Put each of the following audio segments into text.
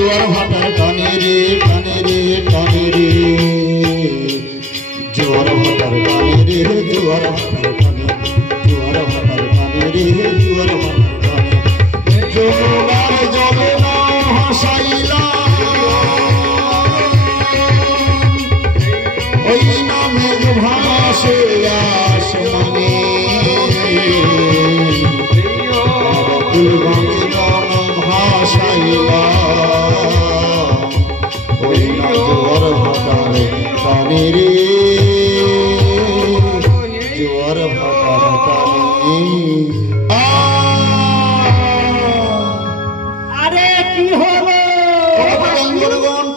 জোয়ার ভাটার টানে রে টানে রে টানে রে জোয়ার ভাটার টানে রে জোয়ার ভাটার টানে জোয়ার ভাটার টানে রে জোয়ার ভাটার টানে যমুনার জলে নাও ভাসাইলা ওই নামে ভাসে আসমানে কুলগামে নাম ভাসাইলা ওই নাম জোয়ার ভাটার টানে রে জোয়ার ভাটার টানে আরে কি হলো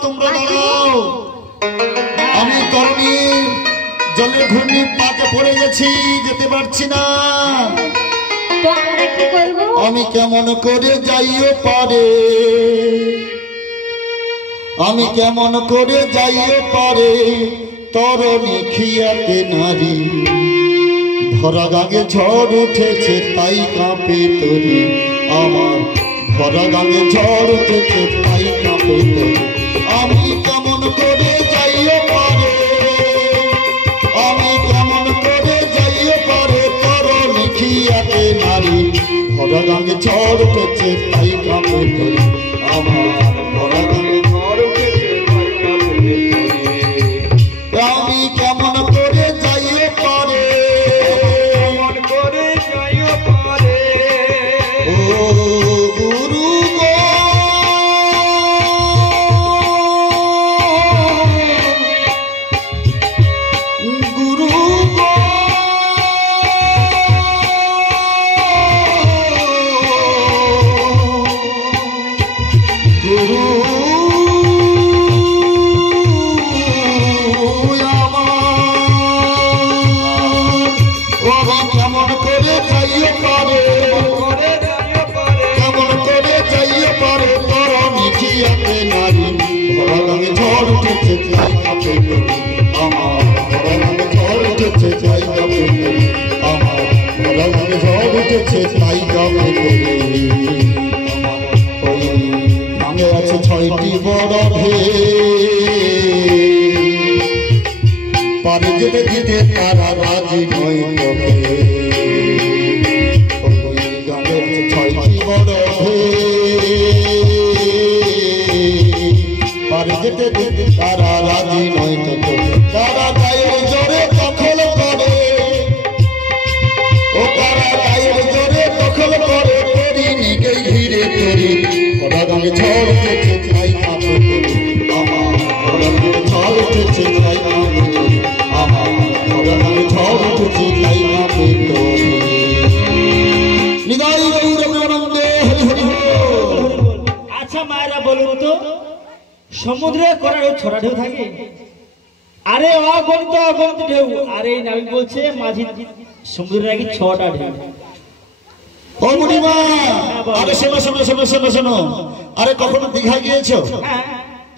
তোমরা দাঁড়াও আমি তরুণীর জলের ঘূর্ণি পাকে পড়ে গেছি যেতে পারছি না আমি কেমন করে যাইও পারে আমি কেমন করে যাইও পারে তরুণী খিয়াতে নারী ভরা গাঙে ঝড় উঠেছে তাই কাঁপে তরি আমার ভরা গাঙে ঝড় উঠেছে তাই কাঁপে তরি আমি কেমন করে যাইও পারে আমি কেমন করে যাইও পারে তরুণী খিয়াতে নারী ভরা গাঙে ঝড় উঠেছে তাই কাঁপে তরি আমার ভরা গাঙে ঝড় উঠেছে তাই কাঁপে তরি আমি কেমন করে যাইও পারে কেমন করে যাইও পারে ও গুরু গো গুরু গো গুরু কেমন করে যাইও পারে কেমন করে যাইও পারে তরুণী খিয়াতে নারী ভরা গাঙে ঝড় উঠেছে চাই কাঁপে তরি আমার ভরা গাঙে ঝড় উঠেছে চাই কাঁপে তরি আমার ভরা গাঙে ঝড় উঠেছে চাই কাঁপে তরি আমার ওই গাঙে আছে 6টি বড় পারে যেতে দিতে তারা রাজি নয় তবে ওই গাঙে আছে 6টি বড় পারে যেতে দিতে তারা রাজি নয় তবে তারা গায়ের জোরে দখল করে ও তারা গায়ের জোরে দখল করে তরি নিকেই ঘিরে তরি ভরা গাঙে ঝড় উঠেছে চাই কাঁপে তরি আমার ভরা গাঙে ঝড় উঠেছে চাই কাঁপে তরি আমার ভরা গাঙে ঝড় উঠেছে চাই কাঁপে তরি নিদাই গৌর প্রেমানন্দে হরি হরি বল। আচ্ছা মায়েরা বলুন তো সমুদ্রে করার ছড়া ঢেউ থাকে আরে অগণিত অগণিত ঢেউ আরে নাবিক বলছে মাঝি সমুদ্রে নাকি 6টা ঢেউ ও বুড়িমা আরে শোনো শোনো শোনো শোনো শোনো আরে কখনো দীঘা গিয়েছো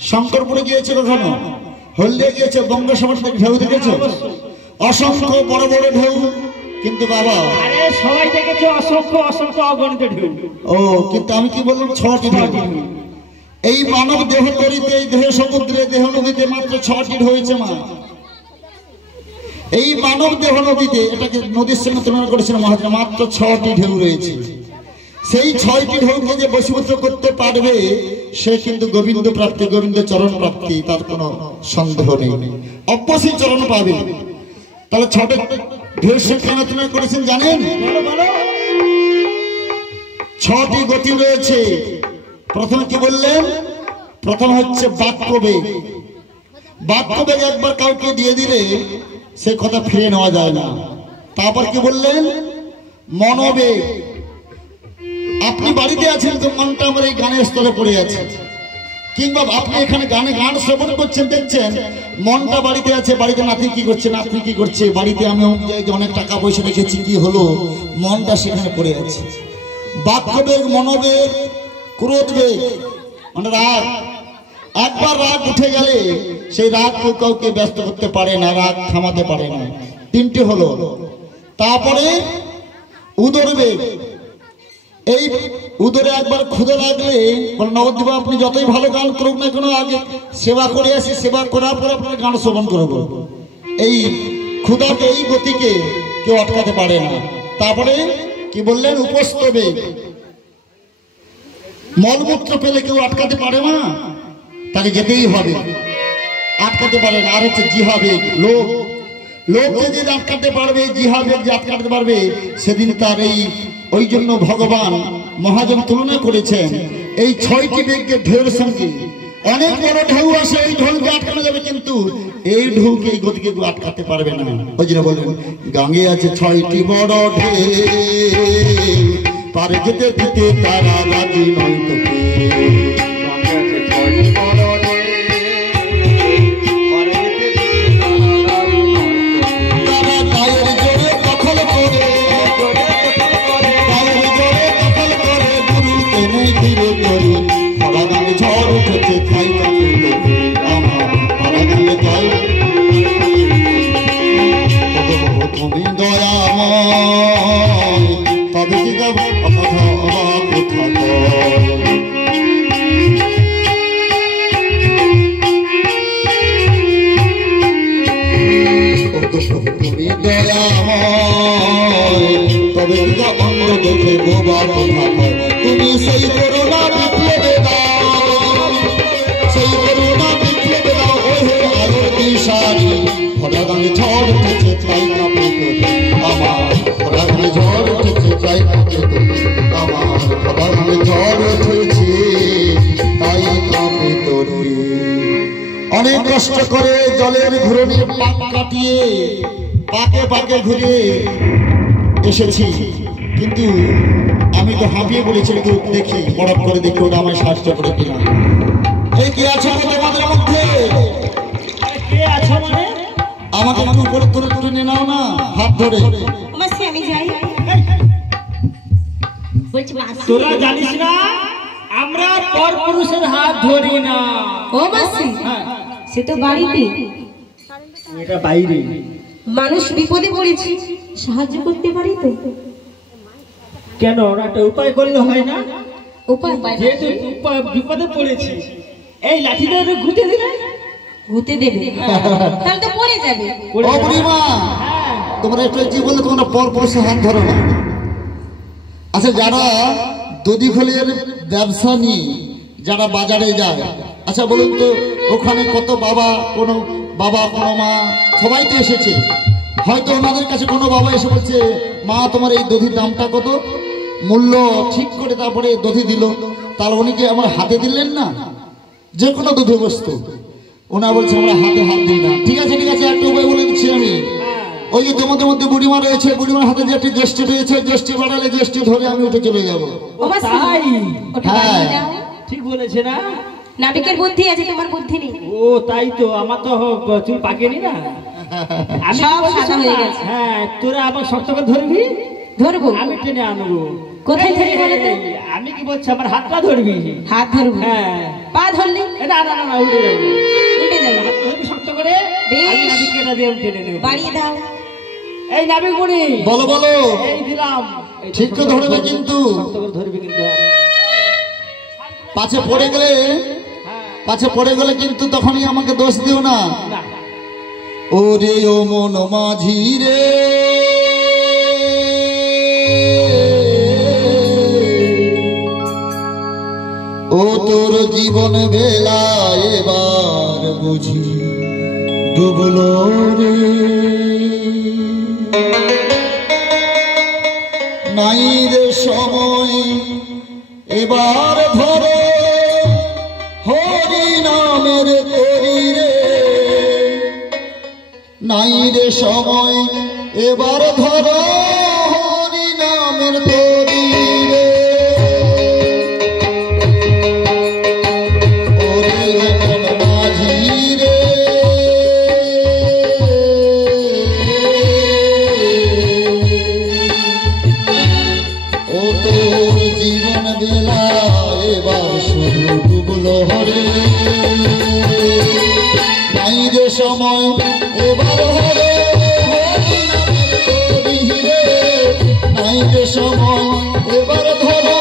শঙ্করপুরে গিয়েছো কখনো হলদিয়া গিয়েছো বঙ্গোপসাগর ঢেউ দেখেছো অসংখ্য বড় বড় ঢেউ কিন্তু বাবা আরে সবাই দেখেছে অসংখ্য অসংখ্য অগণিত ঢেউ ও কিন্তু আমি কি বললাম 6টি ঢেউ এই মানব দেহ তরিতে এই দেহ সমুদ্রে দেহ নদীতে মাত্র 6টি হয়েছে মা এই মানব দেহ নদীতে এটাকে নদীর সঙ্গে তুলনা করেছিল মহাত্মা মাত্র 6টি ঢেউ রয়েছে সেই 6টি ঢেউকে যে বশীভূত করতে পারবে সে কিন্তু গোবিন্দ প্রাপ্তি গোবিন্দ চরণ প্রাপ্তি তার কোনো সন্দেহ নেই অবশ্যই চরণ পাবে তাহলে 6টি ঢেউ সঙ্গে তুলনা করেছেন জানেন 6টি গতি রয়েছে প্রথম কি বললেন প্রথম হচ্ছে বাক্যবেগ বাক্যবেগ একবার কাউকে দিয়ে দিলে সে কথা ফিরে নেওয়া যায় না তারপর কি বললেন মনোবেগ আপনি বাড়িতে আছেন তো মনটা আমার এই গানের স্থলে পড়ে আছে কিংবা আপনি এখানে গান শ্রবণ করছেন দেখছেন মনটা বাড়িতে আছে বাড়িতে নাতি কি করছে নাতনি কি করছে বাড়িতে আমি অনেক টাকা পয়সা রেখেছি কি হলো মনটা সেখানে পড়ে আছে বাক্যবেগ মনোবেগ ক্রোধবেগ মানে রাগ একবার রাগ উঠে গেলে সেই রাগ কাউকে ব্যস্ত করতে পারে না রাগ থামাতে পারে না তিনটি হলো তারপরে উদরবেগ এই উদরে একবার ক্ষুদে লাগলে বলে নবদ্বীপ আপনি যতই ভালো গান করুক না কেন, আগে সেবা করে আসি, সেবা করার পর আপনার গান শ্রবণ করবো। এই ক্ষুদাকে, এই গতিকে কেউ আটকাতে পারে না। তারপরে কি বললেন? উপস্তবে মলমূত্র পেলে কেউ আটকাতে পারে না, তাকে যেতেই হবে, আটকাতে পারে না। আর হচ্ছে জিহাবেগ, লোক, লোককে যে আটকাতে পারবে, জিহাবেগ যে আটকাতে পারবে, সেদিন তার এই, ওই জন্য ভগবান মহাজন তুলনা করেছেন এই 6টি বেগকে ঢেউর সঙ্গে। অনেক বড় ঢেউ আসে, এই ঢেউকে আটকানো যাবে, কিন্তু এই ঢেউকে, এই গতিকে আটকাতে পারবে না। ওই জন্য বলবেন গাঙ্গে আছে 6টি বড় ঢেউ, পারে যেতে যেতে তারা রাজি নয় তো। ঝড় উঠেছে তাই তুমি দয়াময়, তবে কি যাব তুমি দয়াময়, তবে অন্য দেখে বোবা কথা কয়। তুমি সেই করোনা বিপ্লবে দাও, সেই করোনা বিপ্লবে দাও, ওহে আলোর দিশারি। ভরা গানে ঝড় উঠেছে তাই কাঁপে তোরে আমার, ভরা গানে ঝড় উঠেছে তাই কাঁপে তোরে আমার, ভরা গানে ঝড় উঠেছে তাই কাঁপে তোরে। অনেক কষ্ট করে জলের ঘুরনে পাক কাটিয়ে পাকে পাকে ঘুরে এসেছি, কিন্তু আমি তো হাঁপিয়ে পড়েছি। একটু দেখি, বরফ করে দেখি ওটা আমার সাহায্য করে কিনা। এই কে আছো তোমাদের মধ্যে? কে আছো মানে? আমাকে একটু উপরে তুলে টেনে নাও না, হাত ধরে। আমি যাই। তোরা জানিস না আমরা পরপুরুষের হাত ধরি না। ও মাসি, সে তো বাড়িতে, এটা বাইরে। মানুষ বিপদে পড়েছে, সাহায্য করতে পারি তো? কেন, একটা উপায় করলে হয় না? উপায়? যেহেতু বিপদে পড়েছি, এই লাঠিটা ঘুরতে দিলে ঘুরতে দেবে, তাহলে তো পড়ে যাবে। ও বুড়িমা, তোমরা একটু কি বললে তোমরা পরপুরুষের হাত ধরো না? আচ্ছা, যারা দধি খোলের ব্যবসা নিয়ে যারা বাজারে যায়, আচ্ছা বলুন তো, ওখানে কত বাবা, কোনো বাবা কোনো মা, সবাই তো এসেছে। হয়তো ওনাদের কাছে কোনো বাবা এসে বলছে, মা তোমার এই দধির দামটা কত, মূল্য ঠিক করে তারপরে দধি দিল, তাহলে উনি কি আমার হাতে দিলেন না? যে কোনো দুধে বস্তু ওনা বলছে আমরা হাতে হাত দিই না। ঠিক আছে ঠিক আছে, একটা উপায় বলে দিচ্ছি আমি। ওই যে তোমাদের মধ্যে বুড়িমা রয়েছে, বুড়িমার হাতে যে একটি জ্যেষ্ঠী রয়েছে, জ্যেষ্ঠী বাড়ালে জ্যেষ্ঠী ধরে আমি উঠে চলে যাবো। তাই? হ্যাঁ ঠিক বলেছে না? নাবিকের বুদ্ধি আছে, তোমার বুদ্ধি নেই। ও তাই তো, আমার তো চুল পাকেনি না, আমি সব সাদা হয়ে গেছে। হ্যাঁ, তোরা আবার শক্ত করে ধরবি, ধরবো, আমি টেনে আনবো। কোথায় ধরবি বলো তো? আমি কি বলছি, আমার হাতটা ধরবি। হাত ধরবো? হ্যাঁ। পা ধরলি? না না না না, উঠে যাবো, উল্টে যাবে। হাত ধরবি শক্ত করে, আমি নাবিকটা দিয়ে টেনে নেব। বাড়িয়ে দাও। এই নাবিক মুনি, বলো বলো। এই দিলাম, ঠিক করে ধরবে কিন্তু, শক্ত করে ধরবি কিন্তু। পাছে পড়ে গেলে, পাছে পড়ে গেলে কিন্তু তখনই আমাকে দোষ দিও না। ওরে ও মন মাঝি রে, ও তোর জীবন বেলা এবার বুঝি ডুবলো রে। নাই রে সময় এবার ধরে হরি নামের করি রে, নাই রে সময় এবার ধরো হরি নামের করি রে। ওরে মন মাঝি রে, ও তোর জীবন বেলা এবার শুধু ডুবলো হরে। নাই রে সময় এবার হরে হরি নামের করি রে, নাই রে সময় এবার ধরো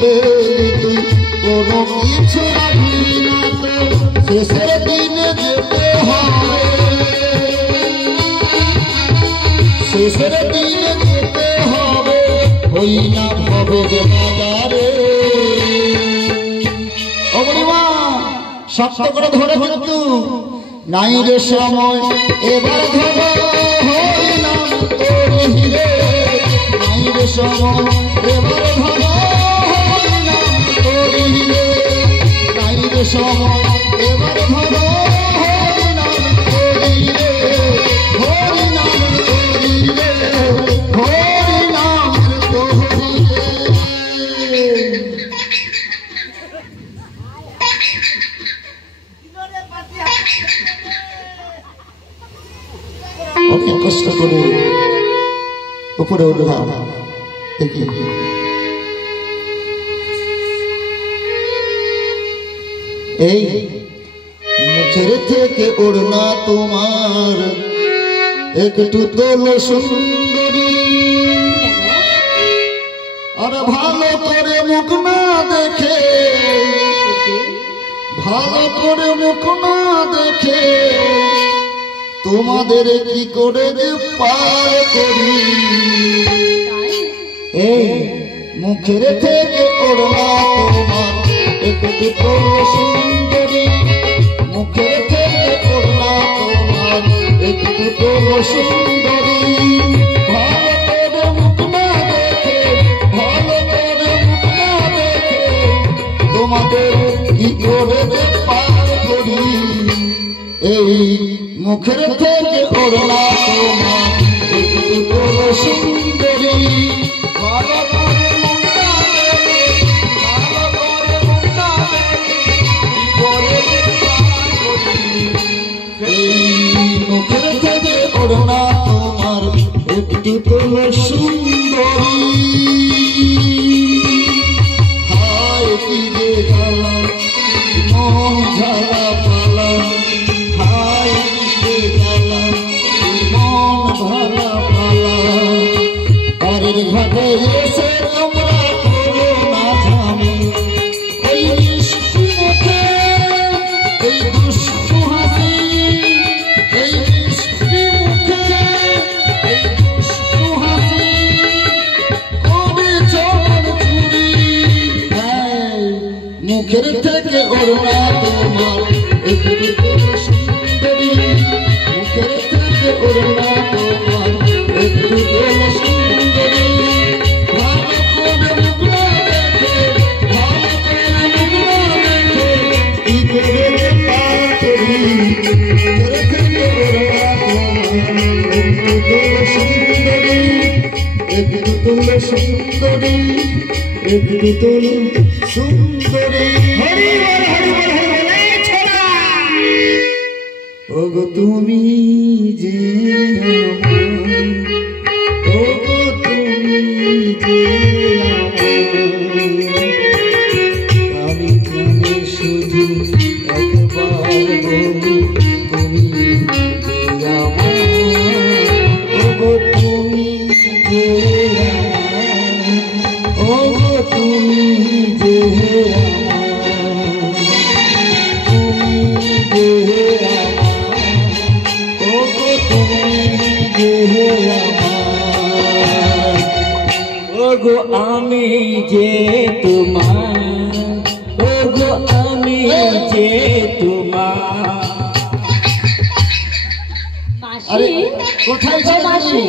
পেলি তুই কোনো কিছু রাখলি না তো শেষের দিনে যেতে হবে শেষের দিনে যেতে হবে ওই না হবে বাজারে অবনিমা শক্ত করে ধরে কিন্তু নাই রে সময় এবার ধরো হরি নাম তোর হিরে নাই রে সময় এবার ধরো হরি নাম তোর হিরে নাই রে সময় এবার ধরো হরি নাম তোর হিরে হরি নাম তোর হিরে হরি নাম তোর হিরে অনেক কষ্ট করে উপরে উঠলাম দেখি এই মুখের থেকে ওড়না তোমার একটু তোল সুন্দরী আর ভালো করে মুখ না দেখে ভালো করে মুখ না দেখে তোমাদের কি করে যে পার করি এই মুখের থেকে ওড়না তোমার একটু তোল সুন্দরী মুখের থেকে ওড়না তোমার একটু তোল সুন্দরী ভালো করে মুখ না দেখে ভালো করে মুখ না দেখে তোমাদের কি করে যে পার করি এই মুখের থেকে ওড়না তোমার একটু তোল সুন্দরী ভালো করে মুখ না দেখে ভালো করে মুখ না দেখে কি করে যে পার করি এই মুখের থেকে ওড়না তোমার একটু তোল সুন্দরী হায় কি যে জ্বালা মন ঝালা পালা হায় কি যে জ্বালা মন ঝালা পালা পরের ঘাটে এসে তোমরা করো না জানি এই মিষ্টি মুখে এই দুষ্টু হাসি এই মিষ্টি মুখে এই দুষ্টু হাসি কবে চল চুরি মুখের থেকে ওড়না তোমার একটু তোল সুন্দরী মুখের থেকে ওড়না তোমার একটু তোল সুন্দরী ভালো করে মুখ না দেখে ভালো করে মুখ না দেখে কি করে যে পার করি মুখের থেকে ওড়না তোমার একটু তোল সুন্দরী একটু তোল সুন্দরী একটু তোল সুন্দরী হরি বল হরি বল হরি বল এই ছোড়া ওগো তুমি যে আমার ওগো তুমি যে আমার আমি জানি শুধু একবার বলি তুমি যে আমার ওগো তুমি যে আমার ওগো তুমি যে ওগো আমি যে তোমার ওগো আমি যে তোমার আরে মাসি কোথায় ও ছিলে মাসি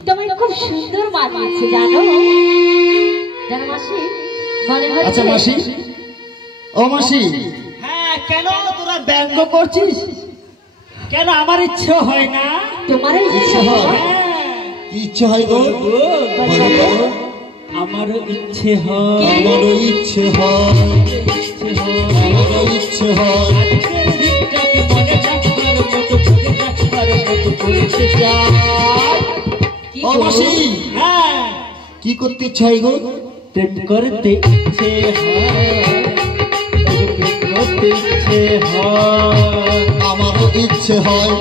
তুমি? তুমি খুব সুন্দর বানিয়েছে জানো জানো মাসি মনে আচ্ছা হচ্ছে মাসি ও মাসি হ্যাঁ কেন তোরা ব্যঙ্গ করছিস কেন আমার ইচ্ছে হয় না তোমার ইচ্ছে হয়? কি ইচ্ছে হয় গো বলো তো? আমারও ইচ্ছে হয় আমারও ইচ্ছে হয় আমারও ইচ্ছে হয় আজকের দিনটাকে মনে রাখবার মতো ধরে রাখবার মতো করেছে চাই কি ও মাসি হ্যাঁ কি করতে ইচ্ছে হয় গো প্রেম করতে ইচ্ছে হয় প্রেম করতে ইচ্ছে হয় আমারও ইচ্ছে হয়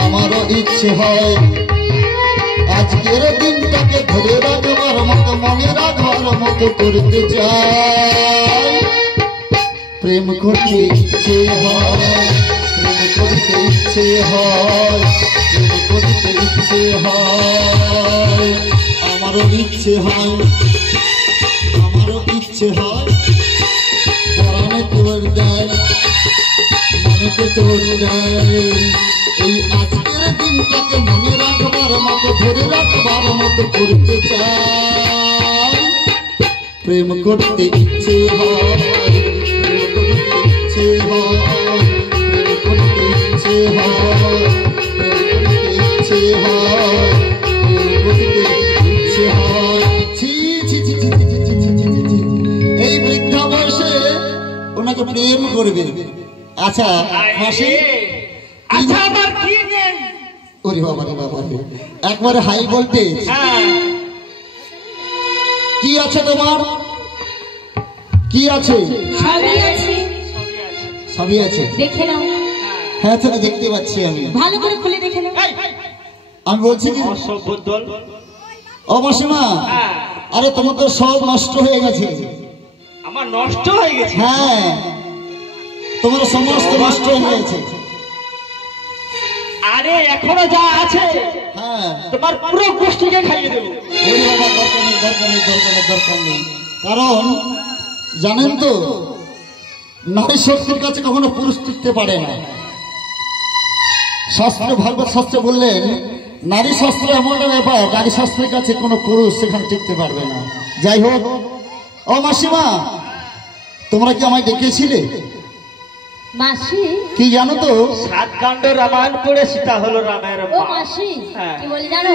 আমারও ইচ্ছে হয় আজকের দিনটাকে ধরে রাখবার মতো মনে রাখবার মতো মতো করতে চাই, প্রেম করতে ইচ্ছে হয়, প্রেম করতে ইচ্ছে হয়, প্রেম করতে ইচ্ছে হয়। আমারও ইচ্ছে হয়, আমারও ইচ্ছে হয়, পরাণে তোর দেয়, মনেতে তোর দেয়। এই আজকের দিনটাকে মনে রাখবার মতো, ধরে রাখবার মতো করতে চাই, প্রেম করতে ইচ্ছে হয়, প্রেম করতে ইচ্ছে হয়, প্রেম করতে ইচ্ছে হয়, প্রেম করতে ইচ্ছে হয়, প্রেম করতে ইচ্ছে হয়। ছি ছি ছি ছি ছি ছি ছি ছি ছি ছি। এই বৃদ্ধা বয়সে ওনাকে প্রেম করবে। আচ্ছা মাসি, আচ্ছা আবার কি নেই? ওরে বাবা রে বাবা রে, একবারে হাই ভোল্টেজ। কি আছে তোমার, কি আছে? সবই আছে, সবই আছে, দেখে নাও। হ্যাঁ তো দেখতে পাচ্ছি আমি, ভালো করে খুলে দেখে নাও। আমি বলছি কি অসভ্য দল। ও মাসিমা, আরে তোমার তো সব নষ্ট হয়ে গেছে। আমার নষ্ট হয়ে গেছে? হ্যাঁ, তোমার সমস্ত নষ্ট হয়ে গেছে। আরে এখনো যা আছে হ্যাঁ, তোমার পুরো গোষ্ঠীকে খাইয়ে দেবো। ওরে বাবা, দরকার নেই, দরকার নেই, দরকার নেই, দরকার নেই। কারণ জানেন তো, নারী শক্তির কাছে কখনো পুরুষ টিকতে পারে না। শাস্ত্র, ভাগবত শাস্ত্রে বললেন, নারী শাস্ত্র এমন একটা ব্যাপার, নারী শাস্ত্রের কাছে কোনো পুরুষ সেখানে টিকতে পারবে না। যাই হোক, ও মাসিমা, তোমরা কি আমায় ডেকেছিলে? মাসি, কি জানো তো, 7 কাণ্ড রামায়ণ পড়ে সীতা হলো রামের ও মা। মাসি, হ্যাঁ। কি বলি জানো,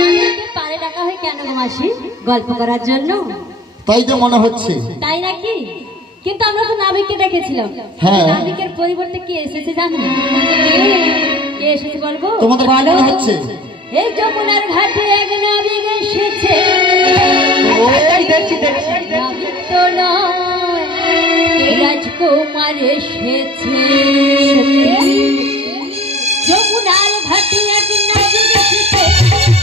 নাবিককে পারে ডাকা হয় কেন গো মাসি? গল্প করার জন্য? তাই তো মনে হচ্ছে। তাই নাকি? কিন্তু আমরা তো নাবিককে ডেকেছিলাম। হ্যাঁ। নাবিকের পরিবর্তে কে এসেছে জানো? কে এসেছে বলবো? তোমাদের কি মনে হচ্ছে? এই যমুনার ঘাটে এক নাবিক এসেছে। এই দেখছি দেখছি। নাবিক তো নয়, এই রাজকুমার এসেছে। যমুনার ঘাটে এক নাবিক এসেছে,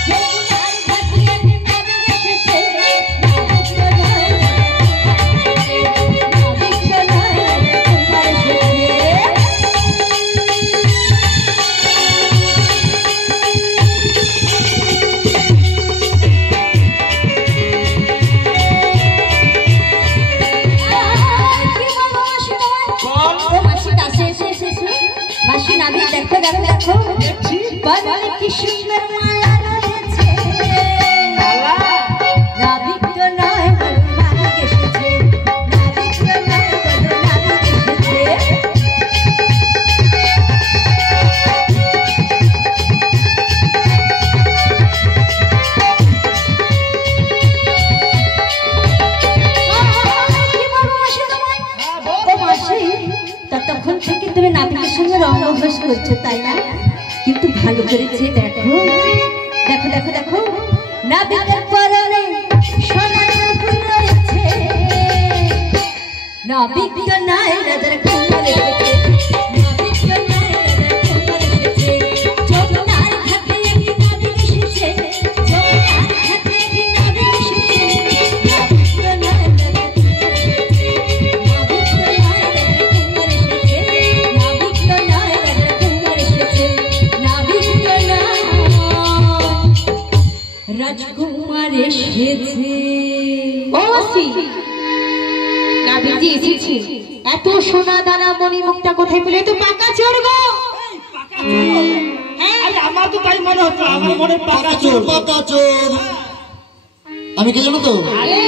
যমুনার ঘাটে এক নাবিক এসেছে। নাবিক তো নয়, নাবিক তো নয়, রাজকুমার এসেছে। মাসি, নাবিক দেখো দেখো দেখো, বলে কি সুন্দর মালা রয়েছে। নাবিক তো নয়, নাবিক এসেছে। নাবিক তো নয়, নাবিক এসেছে। ততক্ষণ থেকে তুমি নাবিকের সঙ্গে রং অভ্যাস করছো, তাই না? কিন্তু ভালো করেছে দেখো, দেখো দেখো দেখো, নাবিকের পরনে সোনার মুকুট রয়েছে। নাবিক তো নয়, রাজার কুমার এসেছে। নাবিক তো নয়, রাজার কুমার এসেছে। যমুনার ঘাটে এক নাবিক এসেছে। যমুনার ঘাটে এক নাবিক এসেছে। নাবিক তো নয়, রাজার কুমার এসেছে। নাবিক তো নয়, রাজার কুমার এসেছে। নাবিক তো নয়, রাজার কুমার এসেছে। নাবিক তো নয়, রাজকুমার এসেছে। ও মাসি, নাবিকজি এসেছে। এত সোনা দানা মণি মুক্তা কোথায় পেলে? তো পাকা চোর গো। হ্যাঁ, আরে আমার তো তাই মনে হচ্ছে, আমার মনে পাকা চোর। পাকা চোর। আমি কে জানো তো? আরে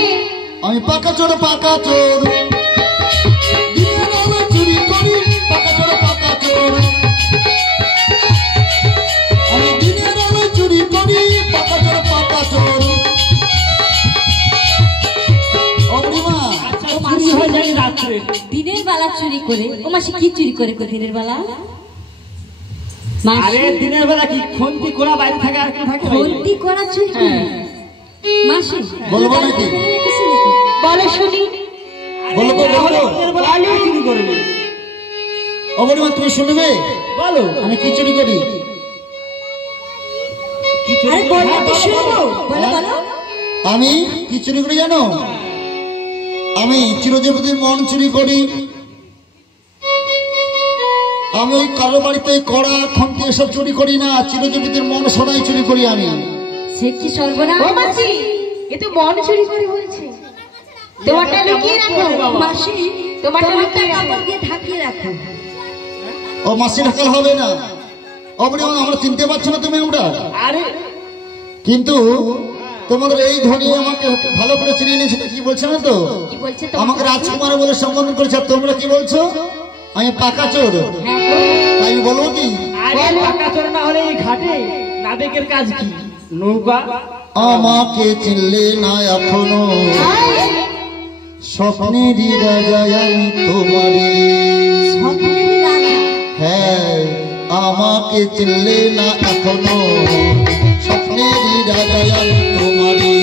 আমি পাকা চোর, পাকা চোর। দিনের আলো চুরি করি, পাকা চোর, পাকা চোর। আমি দিনের আলো চুরি করি, পাকা চোর, পাকা চোর। অগ্নিমা, আচ্ছা, চুরি হয়ে যায় রাত্রে। দিনের বেলা চুরি করে? ও মাসি, কি চুরি করে গো দিনের বেলা? আরে দিনের বেলা কি খন্তি করা বাইরে থাকে আর কি থাকে? বন্দি করা চুরি করে? মাসি, বলবো নাকি? বলো শুনি। বলো তো, বলো। দিনের বেলা আমিও চুরি করবো। অগ্নিমা, তুমি শুনবে বলো আমি কি চুরি করি? কি চুরি আরে করবো? বলো তো শুনবো। বলো বলো। আমি কি চুরি করি জানো? আমি চিরজীবীদের মন চুরি করি। আমি ওই কারো বাড়িতে কড়া খন্তি এসব চুরি করি না, চিরজীবীদের মন সদাই চুরি করি আমি। সে কি সর্বনাশ! ও মাসি, এ তো মন চুরি করে বলছে। তোমারটা লুকিয়ে রাখো মাসি, তোমারটা কাপড় দিয়ে ঢাকিয়ে রাখো। ও মাসি ঢাকাল হবে না, আমরা চিনতে পারছো না তুমি আমরা। আরে কিন্তু তোমাদের এই ধনী আমাকে ভালো করে চিনিয়ে নিয়েছে, কি বলছে না তো? কি বলছে? আমাকে রাজকুমার বলে সম্বোধন করেছে, আর তোমরা কি বলছো? আমি পাকা চোর। তাই বলবো কি? আরে পাকা চোর না হলে এই ঘাটে নাবিকের কাজ কি? নৌকা। আমাকে চিনলে না এখনো, স্বপ্নেরই রাজা আমি তোমারই। স্বপ্নেরই রাজা? হ্যাঁ, আমাকে চিনলে না এখনো, স্বপ্নেরই রাজা আমি তোমারই।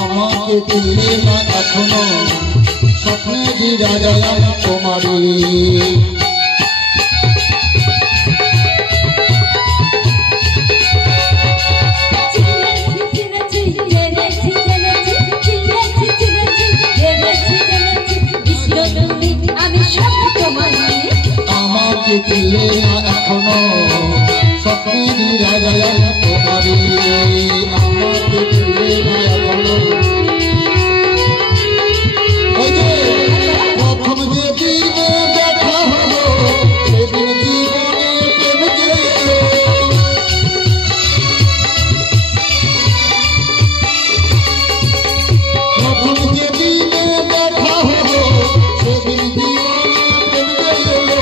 আমাকে চিনলে না এখনো, স্বপ্নেরই রাজা আমি তোমারই। আমাকে চিনলে না এখনো, স্বপ্নেরই রাজা আমি তোমারই। আমাকে চিনলে না এখনো, ওই যে প্রথম যেদিনে দেখা হলো সেদিন জীবনে প্রেম যে এলো। প্রথম যেদিনে দেখা হলো সেদিন জীবনে প্রেম যে এলো।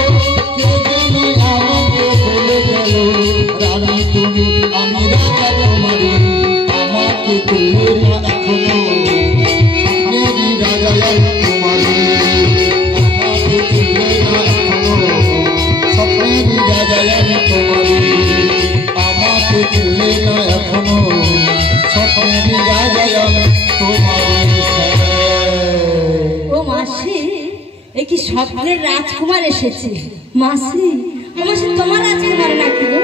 কে জানে আমাকে বলে গেল রানী তুমি আমি রাজা তোমারই। আমাকে চিনলে না এখনো, স্বপ্নেরই রাজা আমি তোমারই। আমাকে চিনলে না এখনো, স্বপ্নেরই রাজা আমি তোমারই। আমাকে চিনলে না এখনো, স্বপ্নেরই রাজা আমি তোমারই। ও মাসি, এ কি স্বপ্নের রাজকুমার এসেছে? মাসি, ও মাসি তোমার রাজকুমার নাকি গো?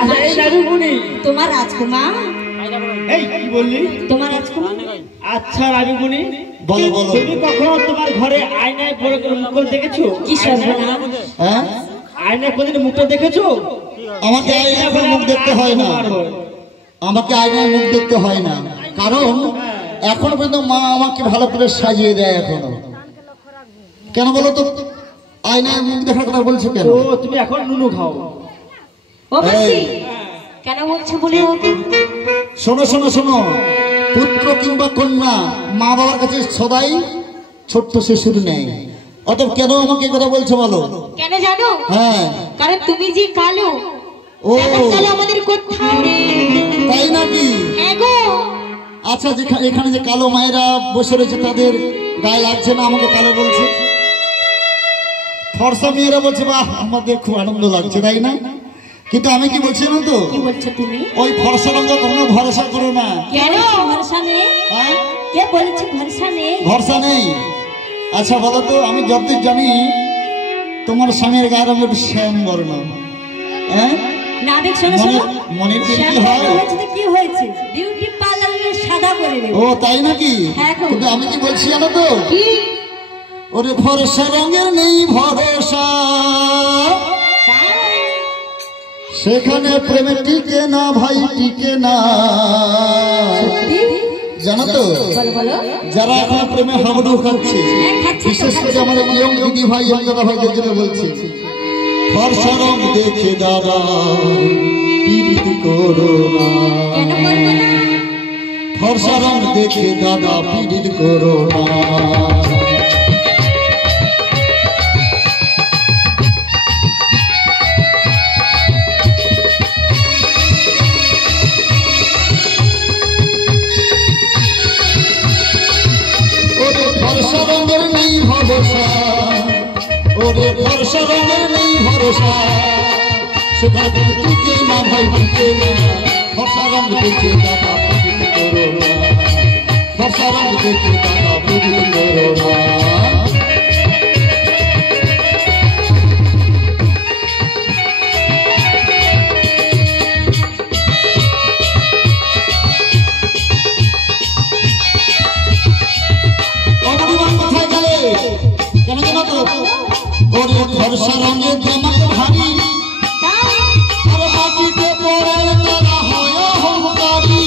আচ্ছা এই রাজুমণি, তোমার রাজকুমার? এই কি বললি? তোমার রাজকুমার? আচ্ছা রাজুমণি, বলো বলো। তুমি কখনো তোমার ঘরে আয়নায় পরে মুখ দেখেছো? কি সর্বনাশ! হ্যাঁ, আয়নায় কোনদিন মুখটা দেখেছো? আমাকে আয়নায় মুখ দেখতে হয় না, আমাকে আয়নায় মুখ দেখতে হয় না, কারণ এখনো পর্যন্ত মা আমাকে ভালো করে সাজিয়ে দেয় এখনো। কেন বলো তো? আয়নায় মুখ দেখার কথা বলছো কেন? ও তুমি এখন নুনু খাও। ও মাসি, এই। কেন বলছো বলে? শোনো শোনো শোনো, পুত্র কিংবা কন্যা মা বাবার কাছে সদাই ছোট্ট শিশুর নেই। অতএব কেন আমাকে কথা বলছো বলো? কেন জানো? হ্যাঁ। কারণ তুমি যে কালো, ও তেমন কালো আমাদের কোথাও নেই। তাই নাকি? হ্যাঁ গো। আচ্ছা, এখানে যে কালো মায়েরা বসে রয়েছে তাদের গায়ে লাগছে না আমাকে কালো বলছে? ফর্সা মেয়েরা বলছে বাহ আমাদের খুব আনন্দ লাগছে, তাই না? কিন্তু আমি কি বলছি না তো, কি বলছো তুমি? ওই ফর্সা রঙে তোমরা ভরসা করো না। কেন ভরসা নেই? হ্যাঁ, কে বলেছে ভরসা নেই? ভরসা নেই। আচ্ছা বলো তো, আমি যতদূর জানি তোমার স্বামীর গায়ের রঙ একটু শ্যাম বর্ণ। হ্যাঁ, নাবিক শোনো শোনো, মনের কি শ্যাম হয়? বর্ণ হয়েছে তো কি হয়েছে? বিউটি পার্লারে সাদা করে দেব। ও তাই নাকি? হ্যাঁ গো। কিন্তু আমি কি বলছি জানো তো, কি? ওরে ফর্সা রঙের নেই ভরসা, তাই? সেখানে প্রেমে টিকে না ভাই, টিকে না। সত্যি? জানো তো, বলো বলো। যারা এখন প্রেমে হাবুডু খাচ্ছে, হ্যাঁ, খাচ্ছে তো, বিশেষ করে খাচ্ছে। আমাদের ইয়ং দিদি ভাই ইয়ং দাদা ভাইদের জন্য বলছি, ফর্সা রং দেখে দাদা পীড়িত করো না। কেন করবো না? ফর্সা রং দেখে দাদা পীড়িত করো না। ওরে ফর্সা রঙের নেই ভরসা, ওরে ফর্সা রঙের নেই ভরসা, সেখানে টিকে না ভাই, টিকে না। ফর্সা রং দেখে দাদা দেখে দাদা বিরোধ করো না। কোথায় গেলে কেন জানো তো? ওরে ফর্সা রঙের জামাতে ভারী আর মাটিতে পড়ে তারা হয় অহংকারী।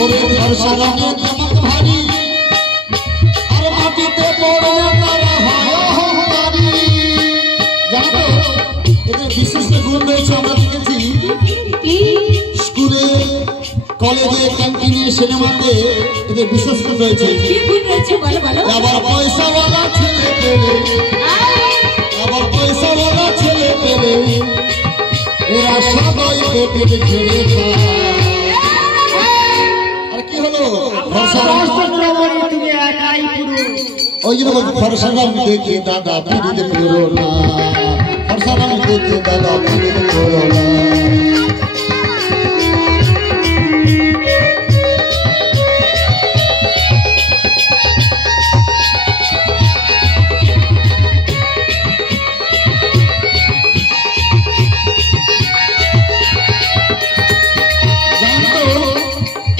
ওরে ফর্সা রঙের জামাতে ভারী আর মাটিতে পড়ে তারা হয় অহংকারী। জানো তো এদের বিশেষ গুণ রয়েছে, আমরা দেখেছি স্কুলে কলেজে ক্যান্টিনে সিনেমাতে এদের বিশেষ গুণ রয়েছে। আবার পয়সাওয়ালা ছেলে পেলে আবার পয়সাওয়ালা ছেলে পেলে এরা সবাই পেটের ঘিরে খায়। আর কি হলো ওই জন্য বলছি ফর্সা রং দেখে দাদা বিরোধ করো না, ফর্সা রং দেখে দাদা বিরোধ করো না।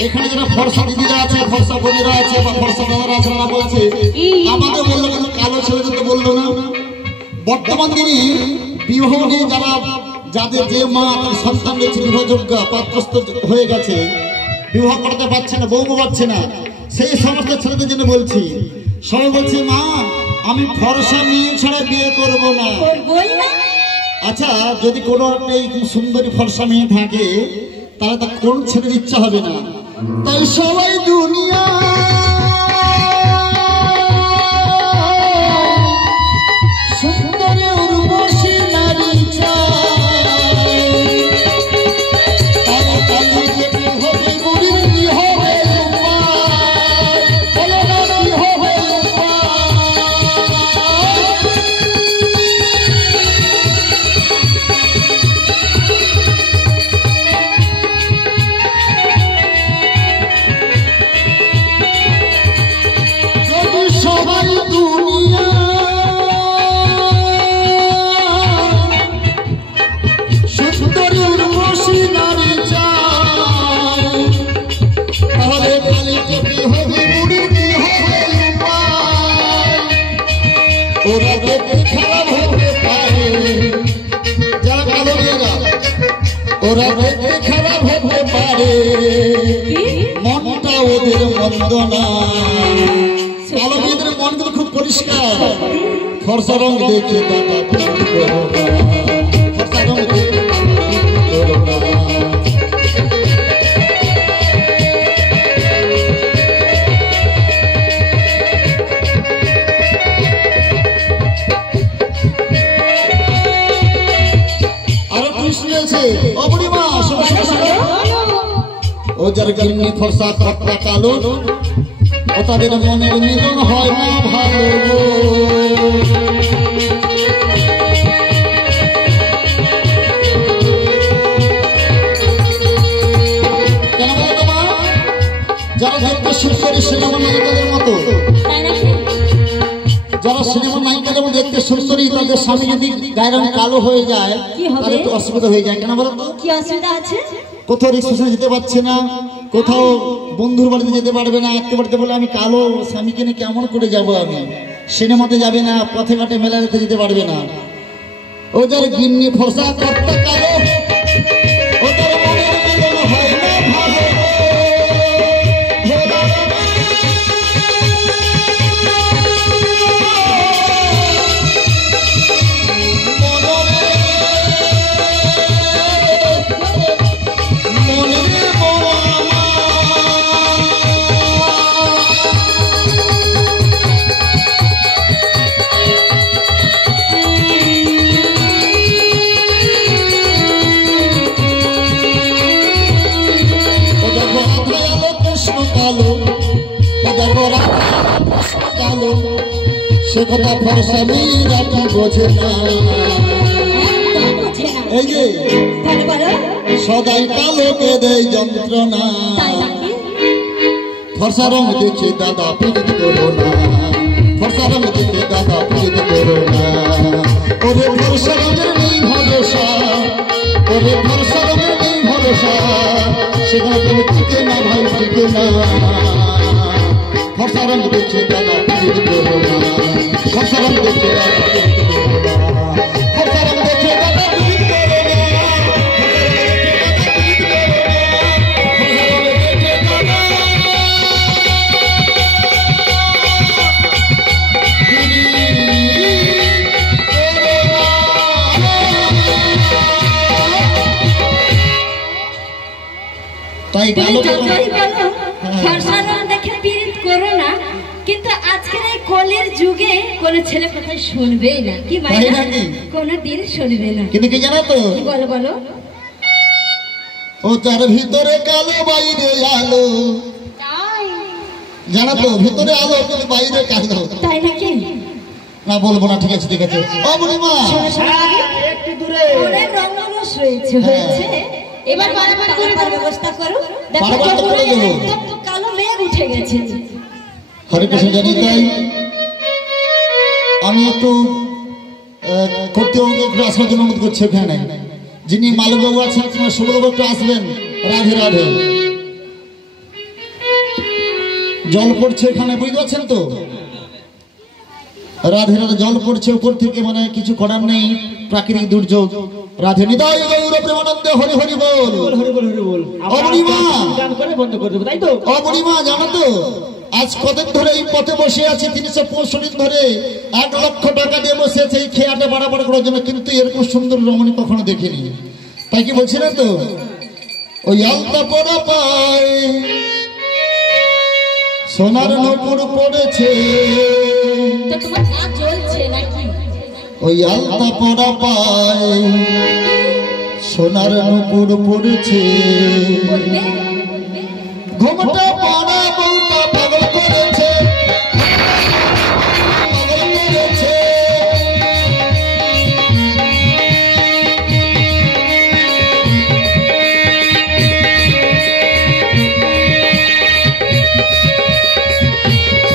এখানে যারা ফর্সা দিদিরা আছে, ফর্সা বোনেরা আছে বা ফর্সা দাদারা আছে, তারা বলছে আমাদের বললো কেন কালো ছেলেদেরকে বললো না? বর্তমান দিনে বিবাহ নিয়ে যারা যাদের যে মা তার সন্তান রয়েছে বিবাহযোগ্য পাত্রস্থ হয়ে গেছে, বিবাহ করতে পারছে না, বউ পাচ্ছে না, সেই সমস্ত ছেলেদের জন্য বলছি, সবাই বলছে মা আমি ফর্সা মেয়ে ছাড়া বিয়ে করবো না। আচ্ছা যদি কোনো এই সুন্দরী ফর্সা মেয়ে থাকে তাহলে তা কোন ছেলের ইচ্ছা হবে না? তাই সবাই দুনিয়া সুন্দরী উর্বশী নারী চায়। তারা কালী যেতে হবে বুড়ির বিহ হয়ে উপায়, বলো না বিহ হয়ে উপায়। সবাই দুনিয়া সুন্দরী উর্বশী নারী চায়, তাহলে কালীকে বিহ হবে বুড়ির বিহ হয়ে উপায়। ওরা দেখতে খারাপ হতে পারে, যারা কালো মেয়েরা ওরা দেখতে খারাপ হতে পারে, মনটা ওদের মন্দ না। কালো মেয়েদের মনগুলো খুব পরিষ্কার। ফর্সা রং দেখে দাদা বিরোধ করো না, ফর্সা রং দেখে করো না। আরো কৃষ্ণ আছে অবরিমা ও যার গিন্নি ফর্সা পাতলা কালো, ও তাদের মনের মিলন হয় না ভালো। কেন বলো তোমার যারা দেখতে সুন্দরী সিনেমা নায়িকাদের মতো, যারা সিনেমা নায়িকা যেমন দেখতে সুন্দরী, তাদের স্বামী যদি গায়ের রং কালো হয়ে যায় তাদের একটু অসুবিধা হয়ে যায়। কেন বলো তো? কি অসুবিধা আছে? কোথাও রিসেপশনে যেতে পারছে না, কোথাও বন্ধুর বাড়িতে যেতে পারবে না, আত্মীয় বাড়িতে বলে আমি কালো স্বামীকে নিয়ে কেমন করে যাবো, আমি সিনেমাতে যাবে না, পথে ঘাটে মেলাতে যেতে পারবে না। ও যার গিন্নি ফর্সা কর্তা কালো, ও তার মনের মিলন হয় না ভালো। সে কথা ফর্সা মেয়েরা কি বোঝে না, বোঝে না। এই যে বলো বলো সদাই কালোকে দেয় যন্ত্রণা তাই নাকি ফর্সা রং দেখে দাদা পীড়িত করো না ফর্সা রং দেখে দাদা পীড়িত করো না ওরে ফর্সা রঙের নেই ভরসা ওরে ফর্সা রঙের নেই ভরসা সেখানে তুমি টিকে না ভাই টিকে না ফর্সা রং দেখে দাদা পীড়িত করো না ফর্সা রং দেখে দাদা পীড়িত করো না ফর্সা রং দেখে দাদা পীড়িত করো না তাই তুমি ভালো যতই বলো ফর্সা রং দেখে পীড়িত করো না কিন্তু আজকের এই কলের যুগে কোন ছেলে কথা শুনবেই না কি তাই মাইনা নাকি? কোনদিন শুনবে না কিন্তু কি জানো তো কি বলো বলো ও তার ভিতরে কালো বাইরে আলো তাই জানো তো ভিতরে আলো কিন্তু বাইরে কালো তাই নাকি না বলবো না ঠিক আছে ঠিক আছে ও বুড়িমা শোনো শোনো হ্যাঁ, একটু দূরে ওরে রঙরস হয়েছে হয়েছে এবার বারবার করে তার ব্যবস্থা করো দেখো বারবার তো করে চতুরে দেবো। একদম কালো মেঘ উঠে গেছে হরে কৃষ্ণ জানি তাই আমি একটু কর্তৃপক্ষকে একটু আসার জন্য অনুরোধ করছি ওখানে যিনি মালবাবু আছেন তোমার সুবলবাবু একটু আসবেন রাধে রাধে জল পড়ছে এখানে বুঝতে পারছেন তো রাধে রাধে জল পড়ছে উপর থেকে মানে কিছু করার নেই প্রাকৃতিক দুর্যোগ রাধে নিতাই গৌর প্রেমানন্দে হরি হরি বল বল হরি বল হরি বল অবনিমা। গান করে বন্ধ করে দেবো তাই তো ও বুড়িমা জানো তো আজ কতদিন ধরে এই পথে বসে আছি 365 দিন ধরে 1 লক্ষ টাকা দিয়ে বসে আছে এই খেয়াটা বাড়াবাড়ি করার জন্য কিন্তু এরকম সুন্দর রমণী কখনো দেখিনি তাই কি বলছিলেন তো ওই আলতা পরা পায় সোনার নপুর পড়েছে তো তোমার না জ্বলছে নাকি ওই আলতা পরা পায় সোনার নপুর পড়েছে বলবে ঘুমটা পাড়া বউটা পাগল করেছে পাগল করেছে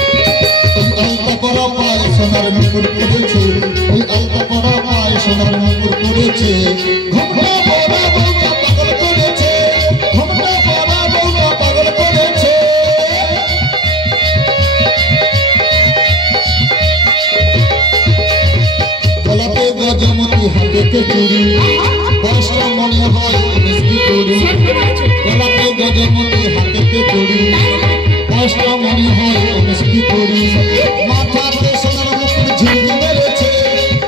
আলতা পরা পায় সোনার নুপুর পড়েছে ওই আলতা পরা পায় সোনার নুপুর পড়েছে ঘুমটা পড়া বউটা পাগল করেছে ঘুমটা পড়া বউটা পাগল করেছে গলাতে গজমতি হাতেতে চুরি বয়সটা মনে হয় মিষ্টি করি গলাতে গজমতি হাতেতে চুরি বয়সটা মনে হয় মিষ্টি করি মাথাতে সোনার মুকুট ঝিল মেরেছে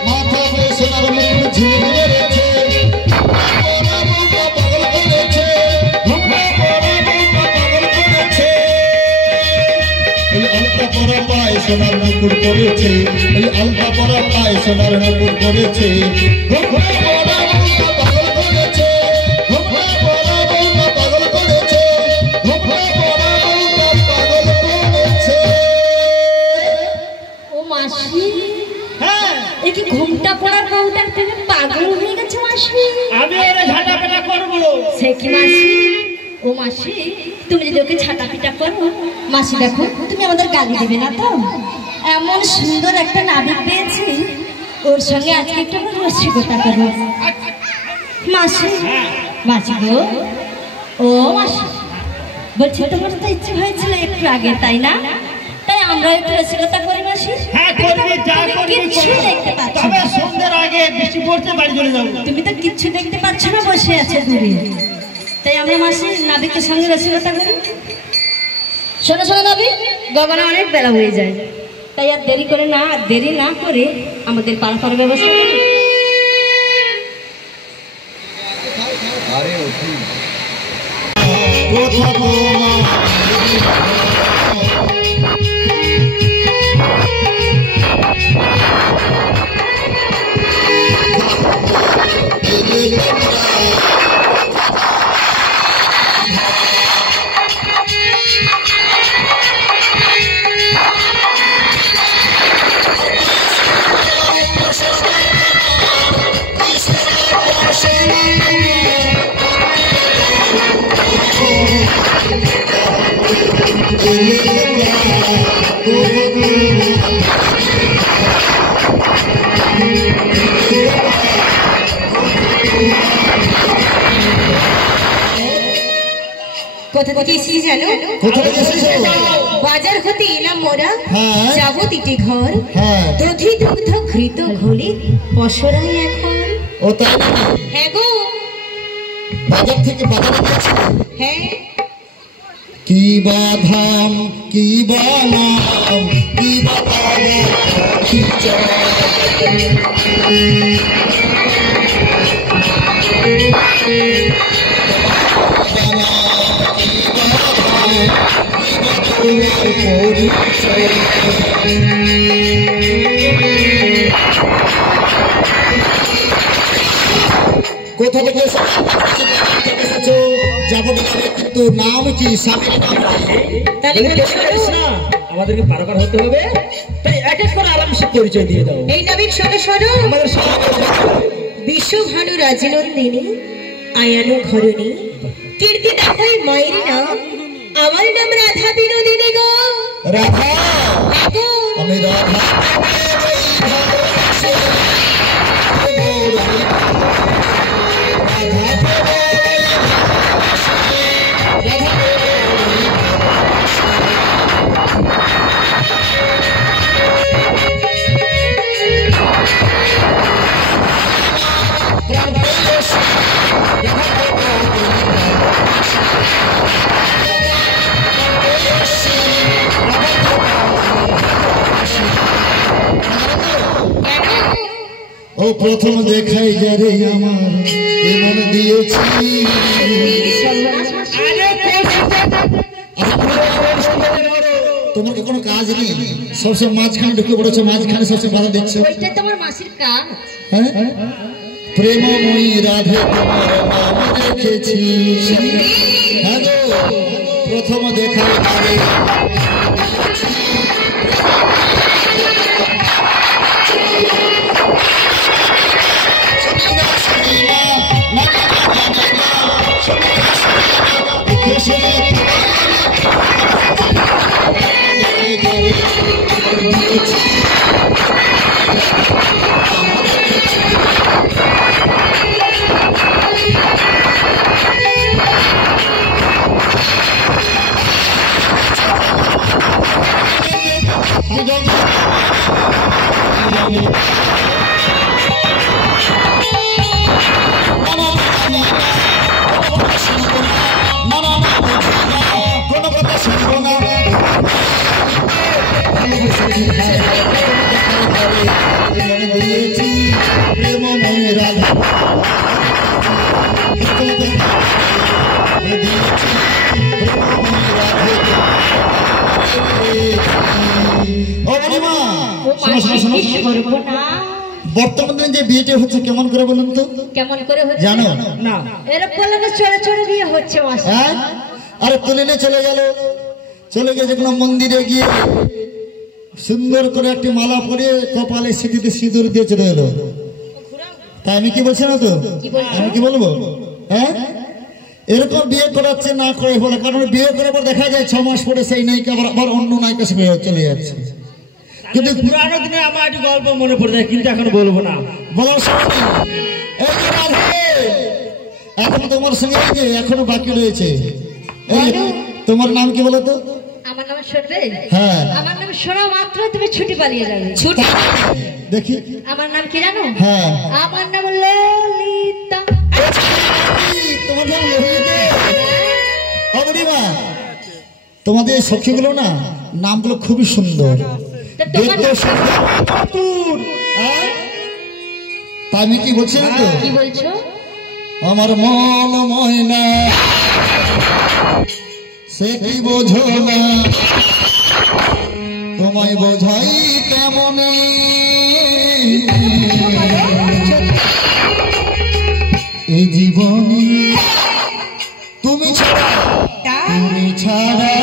মাথাতে সোনার মুকুট ঝিল মেরেছে পরা বউটা পাগল করেছে ঘুমটা পরা বউটা পাগল করেছে এই আলতা পরা পায় সোনার মুকুট পড়েছে এই আলতা পরা পায় সোনার মুকুট পড়েছে ঘুমটা পরা বউটা পাগল করেছে ঘুমটা পরা বউটা পাগল করেছে ঘুমটা পরা বউটা পাগল করেছে ও মাসি হ্যাঁ এ কি ঘুমটা পড়ার বউটার প্রেমে পাগল হয়ে গেছে মাসি আমি ওরা ঝাঁটা পেটা করবো সে কি মাসি ও মাসি তুমি যদি ওকে ছাটাপিটা করো মাসি দেখো তুমি আমাদের গালি দেবে না তো এমন সুন্দর একটা নাবিক পেয়েছি ওর সঙ্গে আজকে একটু আমরা রসিকতা করবো মাসি মাসি গো ও মাসি বলছি তোমার তো ইচ্ছে হয়েছিল একটু আগে তাই না তাই আমরা একটু রসিকতা করি মাসি হ্যাঁ করবি যা তুমি করবি কিচ্ছু দেখতে পাচ্ছ তবে না। সন্ধ্যের আগে বৃষ্টি পড়তে বাড়ি চলে যাবো তুমি তো কিচ্ছু দেখতে পাচ্ছ না বসে আছে দূরে তাই আমরা মাসি নাবিকের সঙ্গে রসিকতা করি শোনো শোনো নাবিক গগনে অনেক বেলা হয়ে যায় তাই আর দেরি না করে আমাদের পারাপার ব্যবস্থা করি কোথা তোমার Say কোথা থেকে এসেছি জানো? কোথায় এসেছো? বাজার হতে এলাম মোরা, হ্যাঁ। যাবো তিটে ঘর, হ্যাঁ। দধি দুগ্ধ ঘৃত ঘোলে পশরাই এখন। ও তাই না? হ্যাঁ গো, বাজার থেকে বাজারে গেছি। হ্যাঁ। কি বাধাম কি বানাম কি বানাবো কি কোথা থেকে এসেছো? যাবো কিন্তু নাম কি? স্বামীর নাম তাহলে তুমি দেরি করিস না, আমাদেরকে পারাপার হতে হবে, তাই এক এক করে আরামসে পরিচয় দিয়ে দাও। এই নাবিক শোনো শোনো, আমাদের বিশ্বভানু রাজনন্দিনী আয়ানু ঘরণী কীর্তি দেখাই মায়ের নাম, আমার নাম রাধা বিনোদিনী গো। রাধা, গো, আমি রাধা ও প্রথম দেখাই যারে আমার এমন দিয়েছি। তোমার কি কোনো কাজ নেই? সবসময় মাঝখানে ঢুকে পড়েছো, মাঝখানে সবসময় বাধা দিচ্ছ। ওইটা তোমার মাসির কাজ। হ্যাঁ, প্রেমময়ী রাধে তোমার নাম রেখেছি। হ্যাঁ গো, প্রথম দেখাই যারে বর্তমানে যে বিয়েটা হচ্ছে কেমন করে বলুন তো? কেমন করে হচ্ছে জানো না, এরকম বলে ছোড়ে ছোড়ে বিয়ে হচ্ছে মাসি। হ্যাঁ, আরে তুলে নিয়ে চলে গেল, চলে গিয়ে দেখলাম মন্দিরে গিয়ে সুন্দর করে একটি মালা পরে কপালে সিঁথিতে সিঁদুর দিয়ে চলে এলো। তাই আমি কি বলছি না তো? আমি কি বলবো? হ্যাঁ, এরকম বিয়ে করাচ্ছে না করে বলে, কারণ বিয়ে করার পর দেখা যায় 6 মাস পরে সেই নায়িকা আবার অন্য নায়িকার সঙ্গে চলে যাচ্ছে। কিন্তু পুরানো দিনে আমার একটু গল্প মনে পড়ে যায়, কিন্তু এখন বলবো না। বলার সময় নেই। এই যে রাধে, এখন তোমার সঙ্গে এই যে এখনো বাকি রয়েছে। এই তোমার নাম কি বলো তো? আমার নাম শুনবে? হ্যাঁ। আমার নাম শোনা মাত্র তুমি ছুটি পালিয়ে যাবে। ছুটি? দেখি। আমার নাম কি জানো? হ্যাঁ। আমার নাম ললিতা। তোমার নাম ললিতা? ও বুড়িমা, তোমাদের সখীগুলো না নামগুলো খুবই সুন্দর। দেখতে সুন্দর। হ্যাঁ? তা আমি কি বলছি না তো? কি বলছো? আমার মন ময়না সে কি বোঝো না, তোমায় বোঝাই কেমনে, এই জীবনে তুমি ছাড়া, তুমি ছাড়া,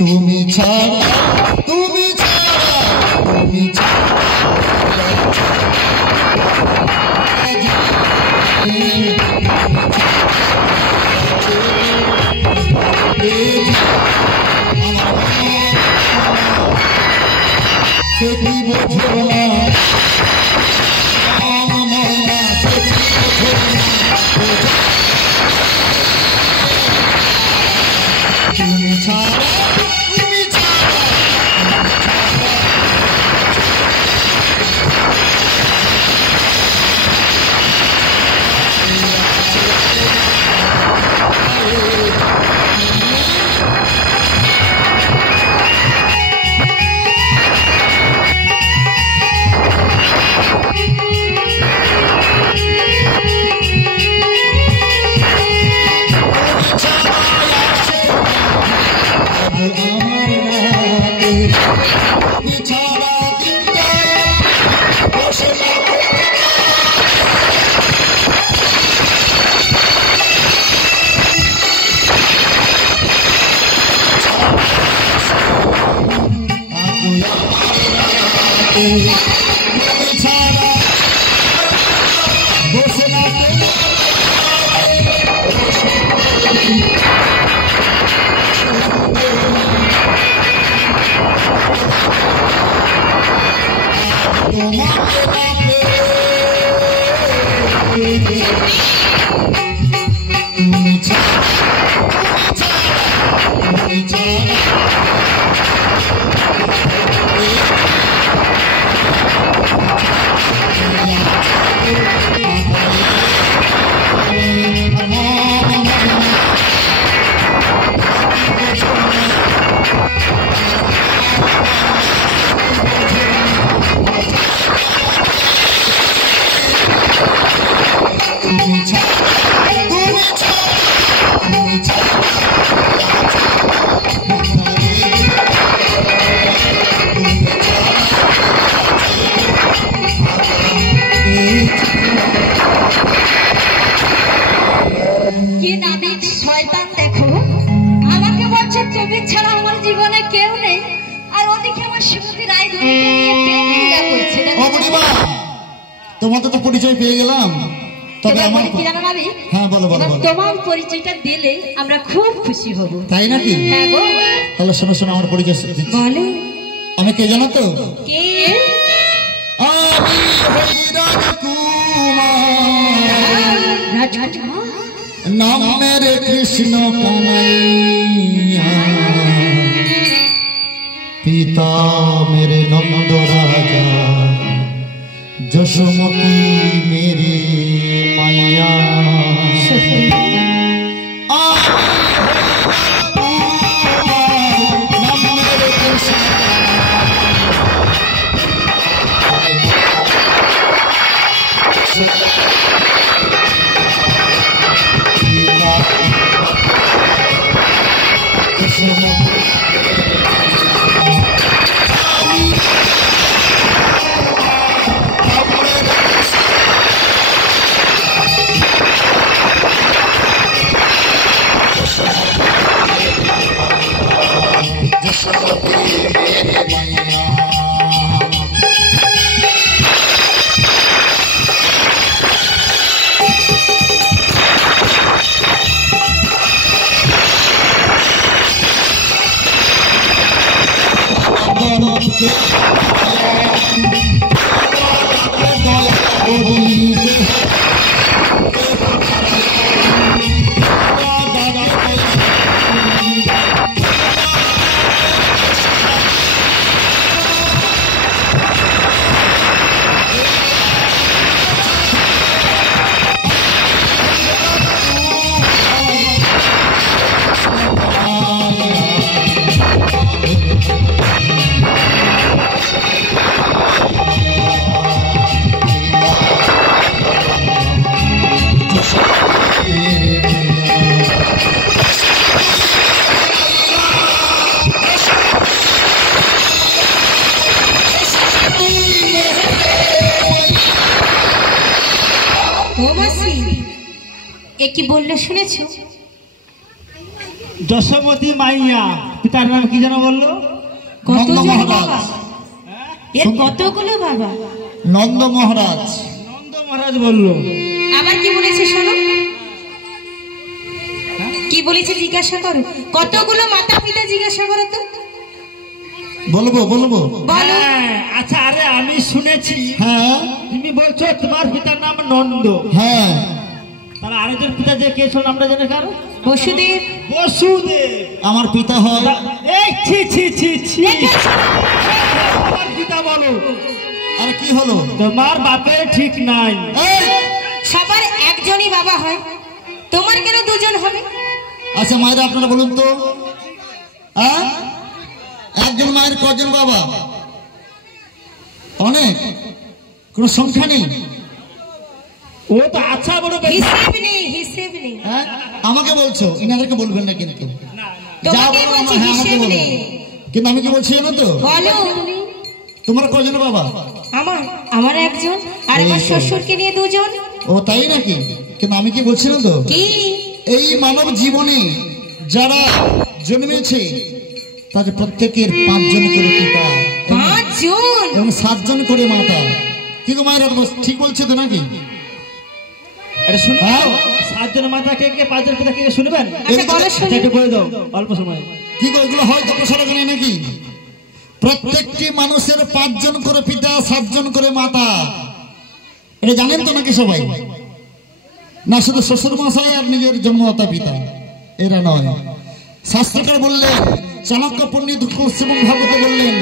তুমি ছাড়া, তুমি ছাড়া, তুমি ছাড়া আমার সে কি বোঝো না রাম মহিমা সে কি বোঝো না তুমি ছাড়া তুমি ছাড়া তোমাদের তো পরিচয় পেয়ে গেলাম, তবে আমার কি জানো নাবি? হ্যাঁ বলো বলো বলো। তোমার পরিচয়টা দিলে আমরা খুব খুশি হব। তাই নাকি? হ্যাঁ গো। তাহলে শোনো শোনো আমার পরিচয় দিচ্ছি। বলো। আমি কে জানো তো? কে? আমি হই রাজকুমার, রাজকুমার। নাম মেরে কৃষ্ণ কানাইয়া, পিতা মেরে নন্দ রাজা, যশোমती मेरी मैया। কি বললো শুনেছো? যশোমতী মাইয়া, পিতার নাম কি যেন বললো? কতজন বাবা? এর কতগুলো বাবা? নন্দ মহারাজ। নন্দ মহারাজ বললো। আবার কি বলেছে শোনো? কি বলেছে জিজ্ঞাসা করো। কতগুলো মাতা পিতা জিজ্ঞাসা করো তো। বলবো বলবো। হ্যাঁ, আচ্ছা আরে আমি শুনেছি হ্যাঁ তুমি বলছো তোমার পিতার নাম নন্দ। হ্যাঁ তাহলে আরেকজন পিতা যে কে ছিল নামটা জানে কারো? বসুদেব। বসুদেব আমার পিতা হয়। এই ছি ছি ছি ছি, তোমার পিতা বলো। আর কি হলো? তোমার বাপের ঠিক নাই। এই, সবার একজনই বাবা হয়, তোমার কেন দুজন হবে? আচ্ছা মায়েরা আপনারা বলুন তো, হ্যাঁ একজন মায়ের কজন বাবা? অনেক, কোন সংখ্যা নেই। ও তো আচ্ছা বড় হিসেব নেই, হিসেব নেই। হ্যাঁ আমাকে বলছো, ইনাদেরকে বলবেন না কিন্তু। যা তোমাকে বলো বলছি, হ্যাঁ আমাকে হিসেব বলো। নেই। কিন্তু আমি কি বলছি জানো তো? বলো। তোমার কজন বাবা? আমার একজন, আর আমার শ্বশুরকে নিয়ে দুজন। ও তাই নাকি? কিন্তু আমি কি বলছি না তো, কি এই মানব জীবনে যারা জন্মেছে তাদের প্রত্যেকের 5 জন করে পিতা 5 জন এবং 7 জন করে মাতা। কি গো মায়েরা ঠিক বলছে তো নাকি? এটা শুনো, হ্যাঁ? 7 জন মাতা কে কে, 5 জন পিতা কে কে শুনবেন? আচ্ছা বলো শুনি। একটু বলে দাও অল্প সময়। কি গো এগুলো হয় তো প্রসার জানে নাকি? প্রত্যেকটি মানুষের 5 জন করে পিতা 7 জন করে মাতা, এটা জানেন তো নাকি সবাই? না শুধু শ্বশুর মশাই আর নিজের জন্মদাতা পিতা এরা নয়। শাস্ত্রকার বললেন, চাণক্য পণ্ডিত এবং ভাগবত বললেন,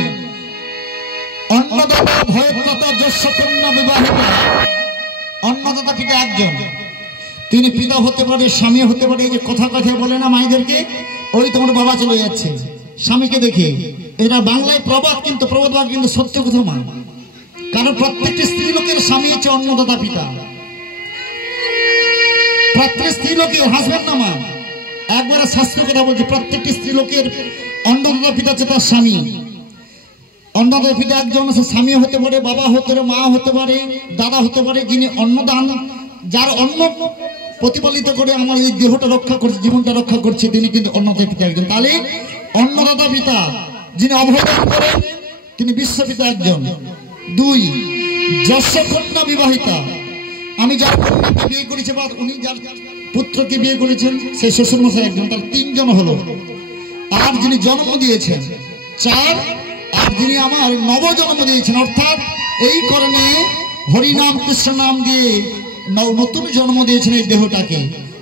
অন্নদাতা ভয়দাতা যস্য কন্যা বিবাহিতা। অন্নদাতা পিতা একজন, তিনি পিতা হতে পারে, স্বামী হতে পারে। এই যে কথা কথায় বলে না মায়েদেরকে, ওই তোমার বাবা চলে যাচ্ছে স্বামীকে দেখে, এরা বাংলায় প্রবাদ, কিন্তু প্রবাদ কিন্তু সত্য কথা মান। কারণ প্রত্যেকটি স্ত্রী লোকের স্বামী হচ্ছে অন্নদাতা পিতা। প্রত্যেক স্ত্রী লোকের হাসবেন না মা, একবারে শাস্ত্র কথা বলছে, প্রত্যেকটি স্ত্রী লোকের অন্নদাতা পিতা হচ্ছে তার স্বামী। অন্নদাতা পিতা একজন, স্বামী হতে পারে, বাবা হতে পারে, মা হতে পারে, দাদা হতে পারে, যিনি অন্নদান, যার অন্ন প্রতিপালিত করে আমার এই দেহটা রক্ষা করছে, জীবনটা রক্ষা করছে, তিনি কিন্তু অন্নদাতা পিতা একজন। তাহলে অন্নদাতা পিতা যিনি অভয়দান করেন তিনি বিশ্বপিতা একজন। 2 যস্য কন্যা বিবাহিতা, আমি যার কন্যাকে বিয়ে করেছি বা উনি যার পুত্রকে বিয়ে করেছেন সেই শ্বশুর মশাই একজন, তার 3 জন হলো। আর যিনি জন্ম দিয়েছেন 4, আর যিনি আমার নবজন্ম দিয়েছেন, অর্থাৎ এই কারণে হরিনাম কৃষ্ণ নাম দিয়ে নতুন জন্ম দিয়েছেন এই দেহটাকে,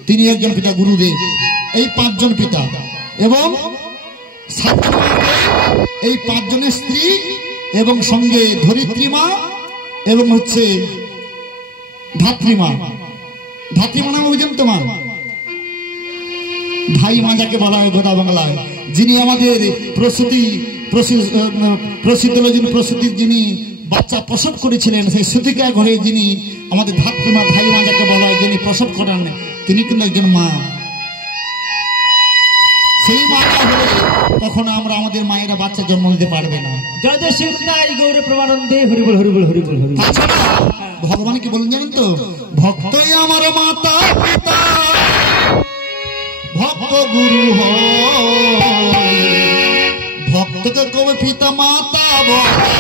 তিনি একজন পিতা গুরুদেব। এই 5 জন পিতা এবং 7 জন, এই 5 জনের স্ত্রী এবং সঙ্গে ধরিত্রী মা এবং হচ্ছে ধাত্রীমা। ধাত্রীমা নাম বুঝেন তোমার? ভাই মা যাকে বলা হয় গোদা বাংলায়, যিনি আমাদের প্রসূতির যিনি বাচ্চা প্রসব করেছিলেন, সেই সুতিকা ঘরে যিনি আমাদের ধাত্রীমা, ভাই মা যাকে বলা হয়, যিনি প্রসব করেন, তিনি কিন্তু একজন মা। সেই মাটা হলে তখন আমরা আমাদের মায়েরা বাচ্চা জন্ম দিতে পারবে না। জয় জয় শ্রীকৃষ্ণায় গৌর প্রেমানন্দে, হরি বল হরি বল হরি বল হরি বল। তাছাড়া ভগবান কি বলেন জানেন তো, ভক্তই আমার মাতা পিতা, ভক্ত গুরু হয়, ভক্তকে কবে পিতা মাতা বলে,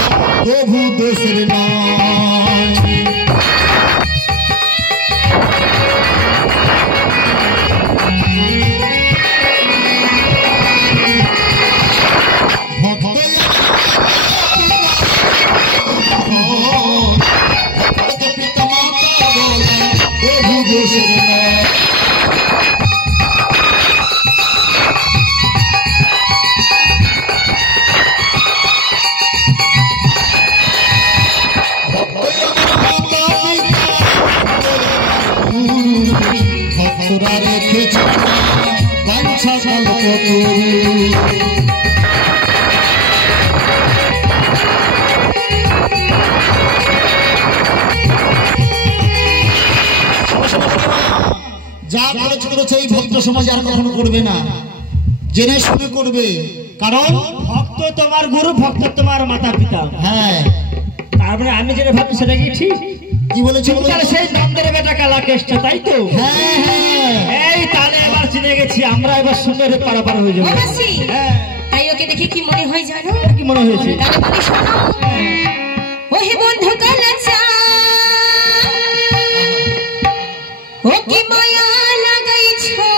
প্রভু দোষের নয়। ভক্তরা রেখেছে বাঞ্ছা কল্পতরু, যা করেছে এই ভক্ত সমাজ আর কখনো করবে না, জেনে শুনে করবে। কারণ ভক্ত তোমার গুরু, ভক্ত তোমার মাতা পিতা। হ্যাঁ, তারপরে আমি যেটা ভাবি সেটা কি ঠিক? কি বলেছে? তাহলে সেই নন্দের বেটা কালাকেশটা, তাই তো? হ্যাঁ হ্যাঁ, এই তাহলে এবার চিনে গেছি আমরা, এবার সুন্দরে পারাপার হয়ে যাবো। অবশ্যই। হ্যাঁ, তাই ওকে দেখে কি মনে হয় জানো? কি মনে হয়েছে? তাহলে বলি শোনো। ওহে বন্ধু কালাচা, ও কি মায়া লাগাইছো,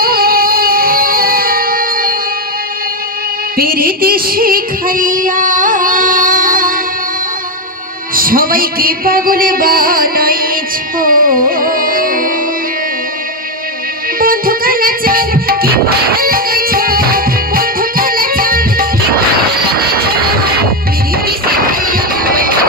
প্রীতি শিখাইয়া সবাইকে পাগলে বানাইছো বন্ধু কালা চাঁদ কি মায়া লাগাইছো বন্ধু কালা চাঁদ কি মায়া লাগাইছো মেরি পিছে খাইয়া বানাইছো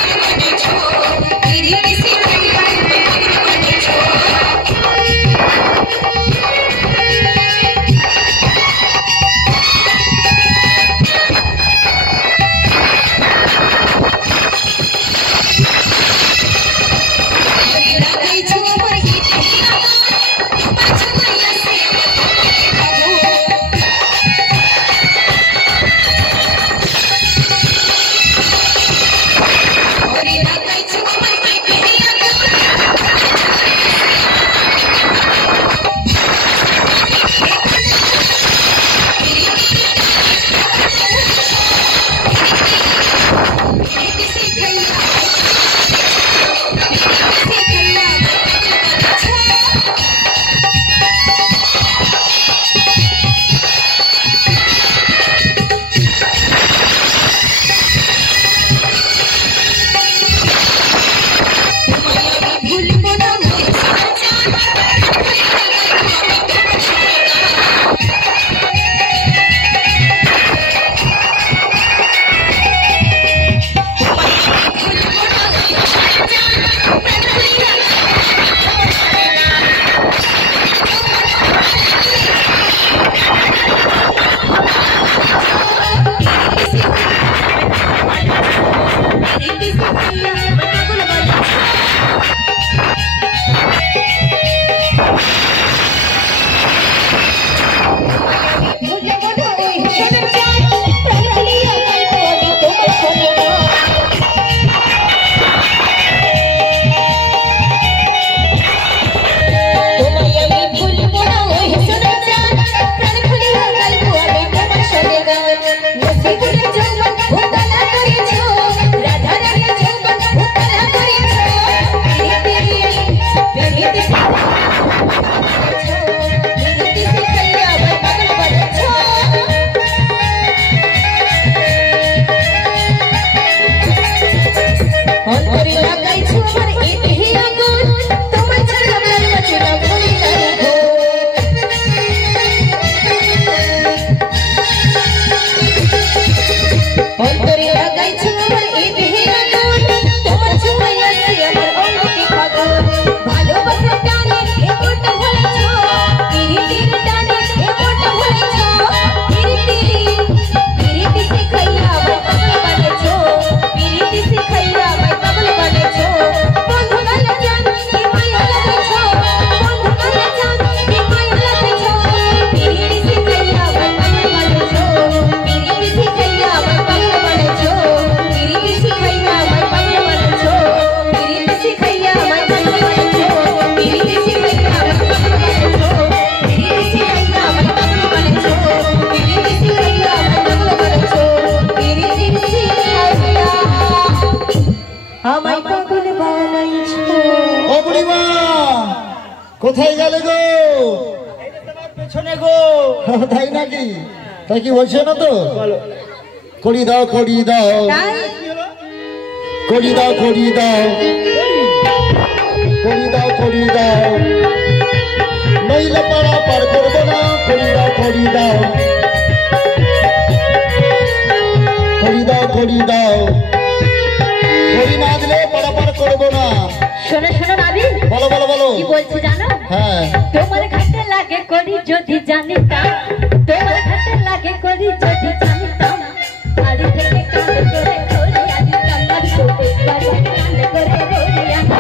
কোথায় গেলে গো পেছনে গো তাই নাকি তাই কি বলছো না তো করি দাও করি দাও করি দাও করি দাও করি দাও করি দাও নইলে পাড়া পার করবো না করি দাও করি দাও করি দাও করি দাও করি না দিলে পাড়া পার করবো না শোনো শোনো নাবি বলো বলো বলো কি বলছি জানো হ্যাঁ তোমার ঘাটে লাগে করি যদি জানিতাম তোমার ঘাটে লাগে করি যদি জানিতাম বাড়ি থেকে কানে করে ধরে আনি কান্নার চোখে বাড়ি থেকে কানে করে ধরে আনি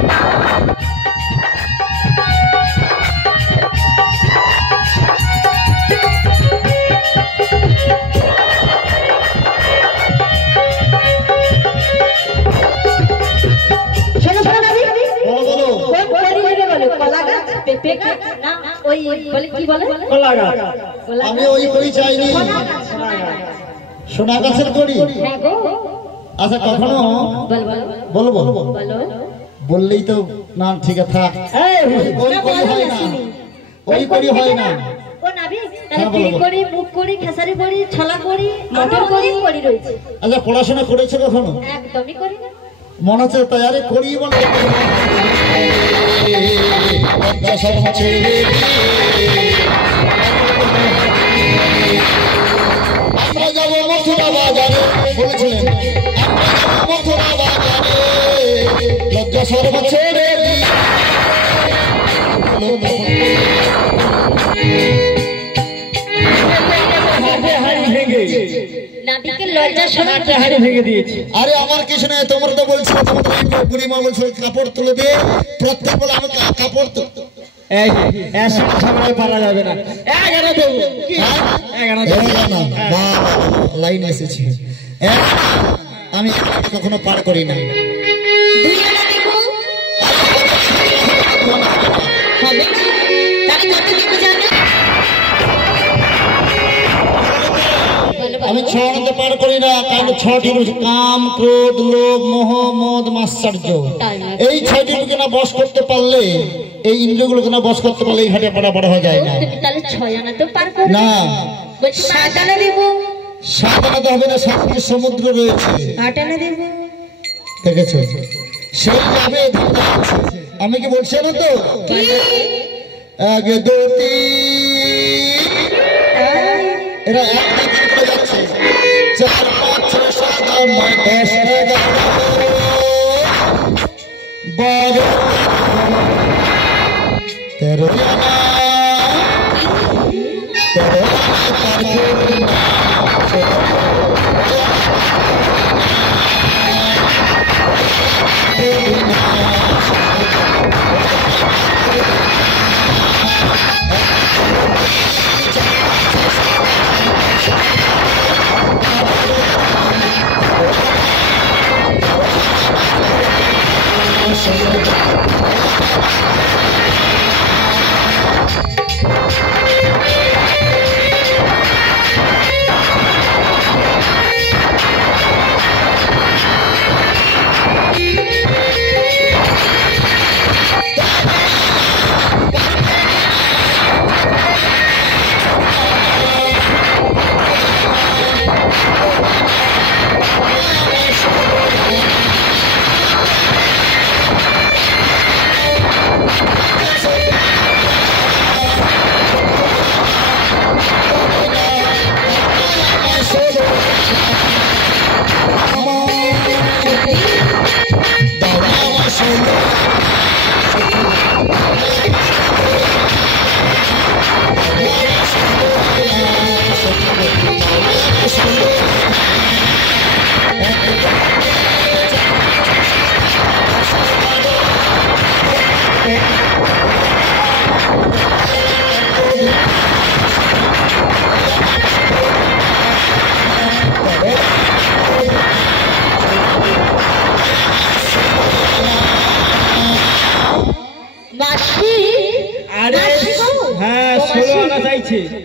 শোনো শোনো নাবি বলো বলো ওই বলে কি বলে কলা গাছ আমি ওই করি চাইনি সোনা গাছের করি হ্যাঁ গো আচ্ছা কখনো বল বল বলবো বলো বললেই তো না ঠিক আছে থাক ওই করি হয় না ওই করি হয় না ও নাবি তাহলে পিড়ি করি মুখ করি খেসারি করি ছলা করি মটর করি রয়েছে আচ্ছা পড়াশোনা করেছো কখনো একদমই করি না মনে হচ্ছে তৈরি করি বলে আমরা যাবো মথুরা বাজারে বলেছিলেন আমরা যাবো মথুরা বাজারে লজ্জা সর্ব ছেড়ে আরে আমার কিছু নেই তোমরা তো বলছো তোমার বুড়িমা বলছো কাপড় তুলে দিয়ে প্রত্যেক বলে আমি কাপড় পারা যাবে না লাইন এসেছে আমি কখনো পার করি না আমি ছড়াতে পার করি না কারণ ছটি কাম ক্রোধ লোভ মোহ মদ মাশ্চর্য এই ছয়টি না বশ করতে পারলে এই ইন্দ্রিয়গুলোকে না বশ করতে পারলে এই ঘাটে পড়া বড় হয়ে যায় না তাহলে 6 আনা তো পার করব না বলছি 7 আনা দেব 7 আনা তো হবে না সামনে সমুদ্র রয়েছে 8 আনা দেব দেখেছো সেই যাবে আমি কি বলছি না তো আগে দুটি এরা এক করে যাচ্ছে 4 5 6 7 8 9 10 11 12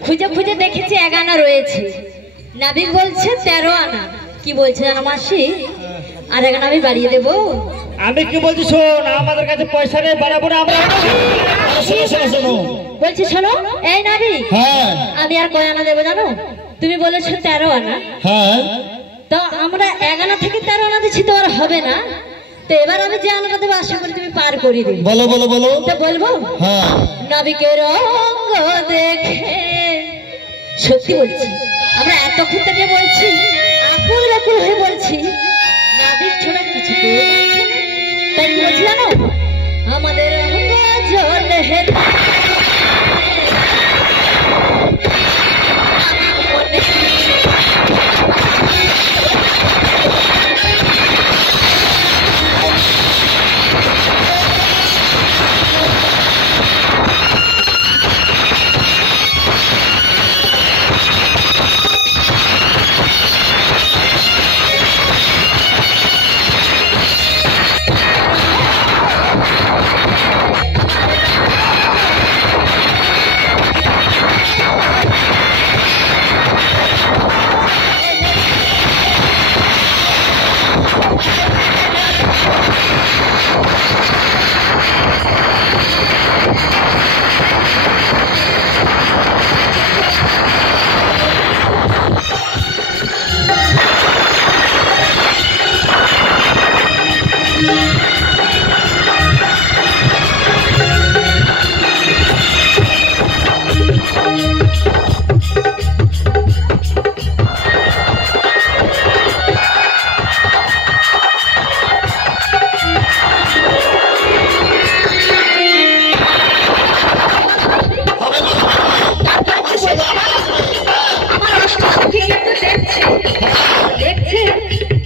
খুঁজে খুঁজে দেখেছি 1 আনা রয়েছে নাবিক বলছে 13 আনা কি বলছে জানো মাসি আর 1 আনা আমি বাড়িয়ে দেব আমি কি বলছি শোন আমাদের কাছে পয়সা নেই বাড়াবো না আমরা শোনো বলছি শোনো এই নাবিক হ্যাঁ আমি আর কয় আনা দেব জানো তুমি বলেছো 13 আনা হ্যাঁ তো আমরা 1 আনা থেকে 13 আনা দিচ্ছি তো আর হবে না তো এবার আমি যে আনাটা দেবো আশা করি তুমি পার করে দিবে বলো বলো বলো তো বলবো হ্যাঁ নাবিকের রঙ দেখে সত্যি বলছি আমরা এতক্ষণ থেকে বলছি আকুল ব্যাকুল হয়ে বলছি নাবিক ছোড়া কিছু তাই কি বলছি জানো আমাদের রঙ জলে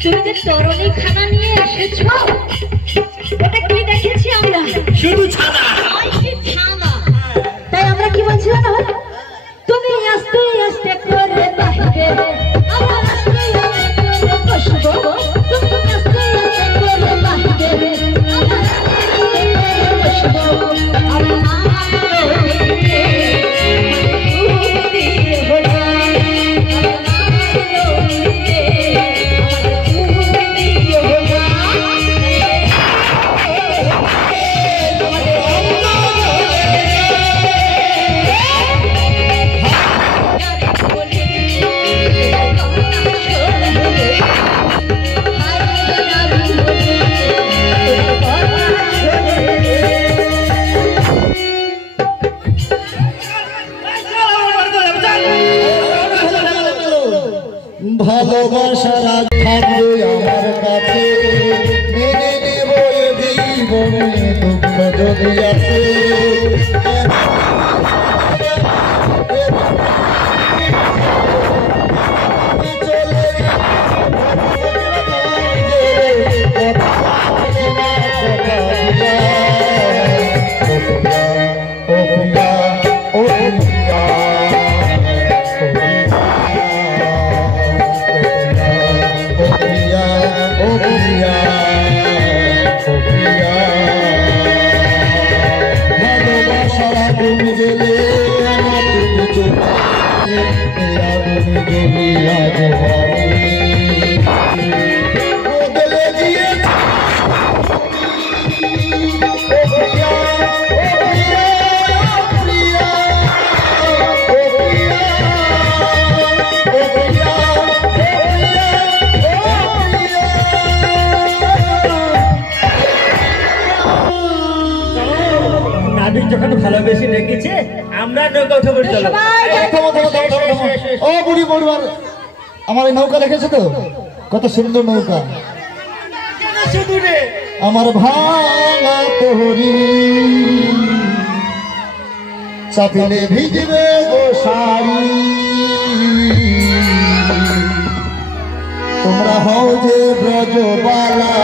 তুমি যে তরণী খানা নিয়ে এসেছো, ওটা কি দেখেছি আমরা? শুধু ছানা। তাই আমরা কি বলছিলাম না, তুমি আস্তে আস্তে করে বাহিরে, আমরা আস্তে আস্তে করে বসবো, তুমি আস্তে আস্তে করে বাহিরে, আমরা আস্তে করে বসবো। ভালোবাসার আজ থাকবে আমার কাছে, মেনে নেব এ জীবনে দুঃখ যদি আছে। যখন ভালোবেসে রেখেছে আমরা নৌকা উঠে পড়ে চলো। ও বুড়ি বড়ুয়ার, আমার এই নৌকা দেখেছো তো, কত সুন্দর নৌকা। আমার ভাঙা তোহরি চাপিলে ভিজবে গো শাড়ি, তোমরা হও যে ব্রজবালা,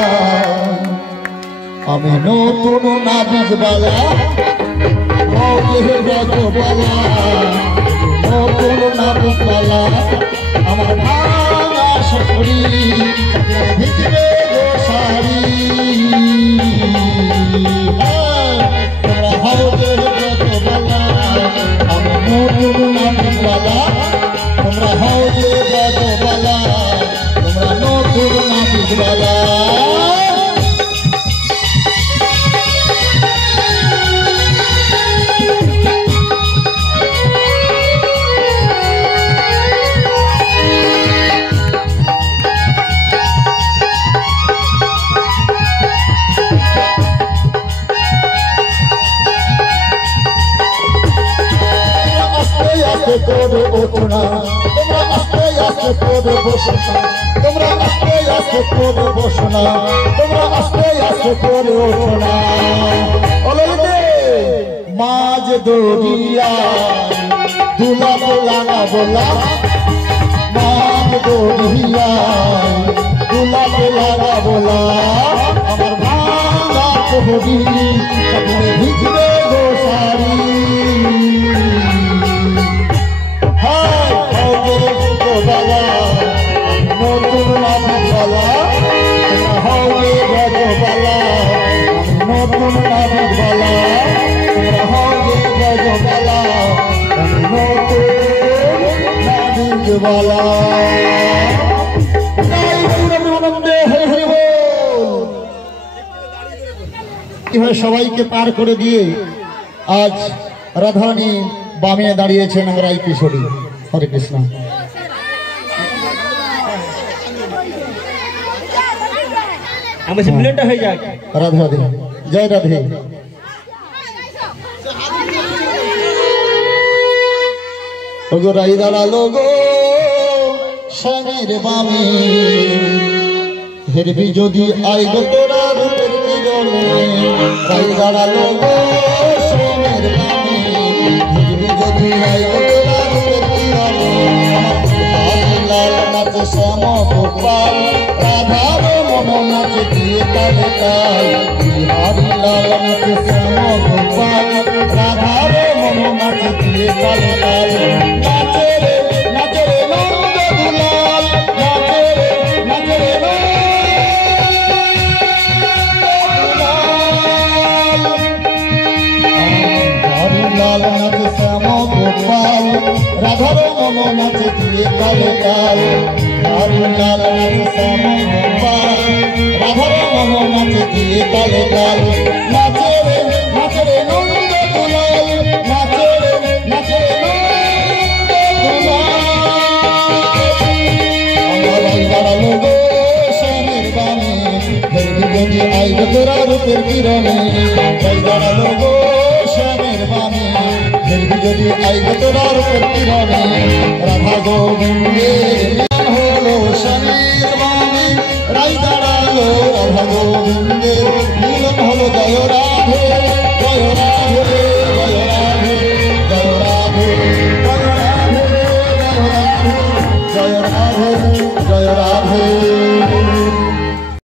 আমি নতুন নাবিকবালা, হও যে ব্রজবালা, নতুন নাবিকবালা। আমার ভাঙা শাড়ি ভিজবে গো শাড়ি, তোমরা হও যে ব্রজবালা, আমি নতুন নাবিকবালা, তোমরা হও যে ব্রজবালা, তোমরা নতুন নাবিকবালা। করে ওঠো না, তোমরা আস্তে আস্তে করে বসো না, তোমরা আস্তে আস্তে করে বসো না, তোমরা আস্তে আস্তে করে ওঠো না। ওলইতে মাঝ দরিয়া দুলা দোলা না বলা, মাঝ দরিয়া দুলা দোলা না বলা। আমার ভাঙা তোহরি সামনে ভিজবে গো শাড়ি, নতুন নাবিকবালা, তোমরা হও যে ব্রজবালা, নতুন নাবিকবালা, তোমরা হও যে ব্রজবালা, নতুন নাবিকবালা। সবাইকে পার করে দিয়ে আজ রাধারানী বামে দাঁড়িয়েছেন আমার এই কিশোরী। হরে কৃষ্ণ। আমি সে মিলনটা হয়ে যাক। রাধে রাধে, জয় রাধে। ওগো রাই দাঁড়ালো গো স্বামীর বামে, হেরবি যদি আই গো তোরা রূপের কিরণে। রাই দাঁড়ালো গো স্বামীর বামে, হেরবি যদি আই গো তোরা রূপের কিরণে। লাল নাচে শ্যাম গোপাল, রাধার মন নাচে দিয়ে তালে তাল। বিহারি লাল নাচে শ্যাম গোপাল, রাধার মন নাচে দিয়ে তালে তাল। নাচে রে নাচে রে নন্দ দুলাল, নাচে রে নাচে রে বিহারি লাল নাচে শ্যাম গোপাল, রাধার মন নাচে দিয়ে তালে তাল। বিহারি লাল নাচে শ্যাম গোপাল, রাধার মন নাচে দিয়ে তালে তাল। নাচে রে নন্দ দুলাল, নাচে রে নন্দ দুলাল। দাঁড়ালো গো শ্যামের বামে, হেরবি যদি আই গো তোরা রূপের কিরণে। দাঁড়ালো গো শ্যামের বামে, হেরবি যদি আই গো তোরা রূপের কিরণে। রাধা গোবিন্দের মিলন হলো শ্যামের বামে, রাই দাঁড়ালো রাধা গোবিন্দের মিলন হলো। জয় রাধে জয় রাধে জয় রাধে জয় রাধে জয় রাধে জয় রাধে জয় রাধে জয় রাধে।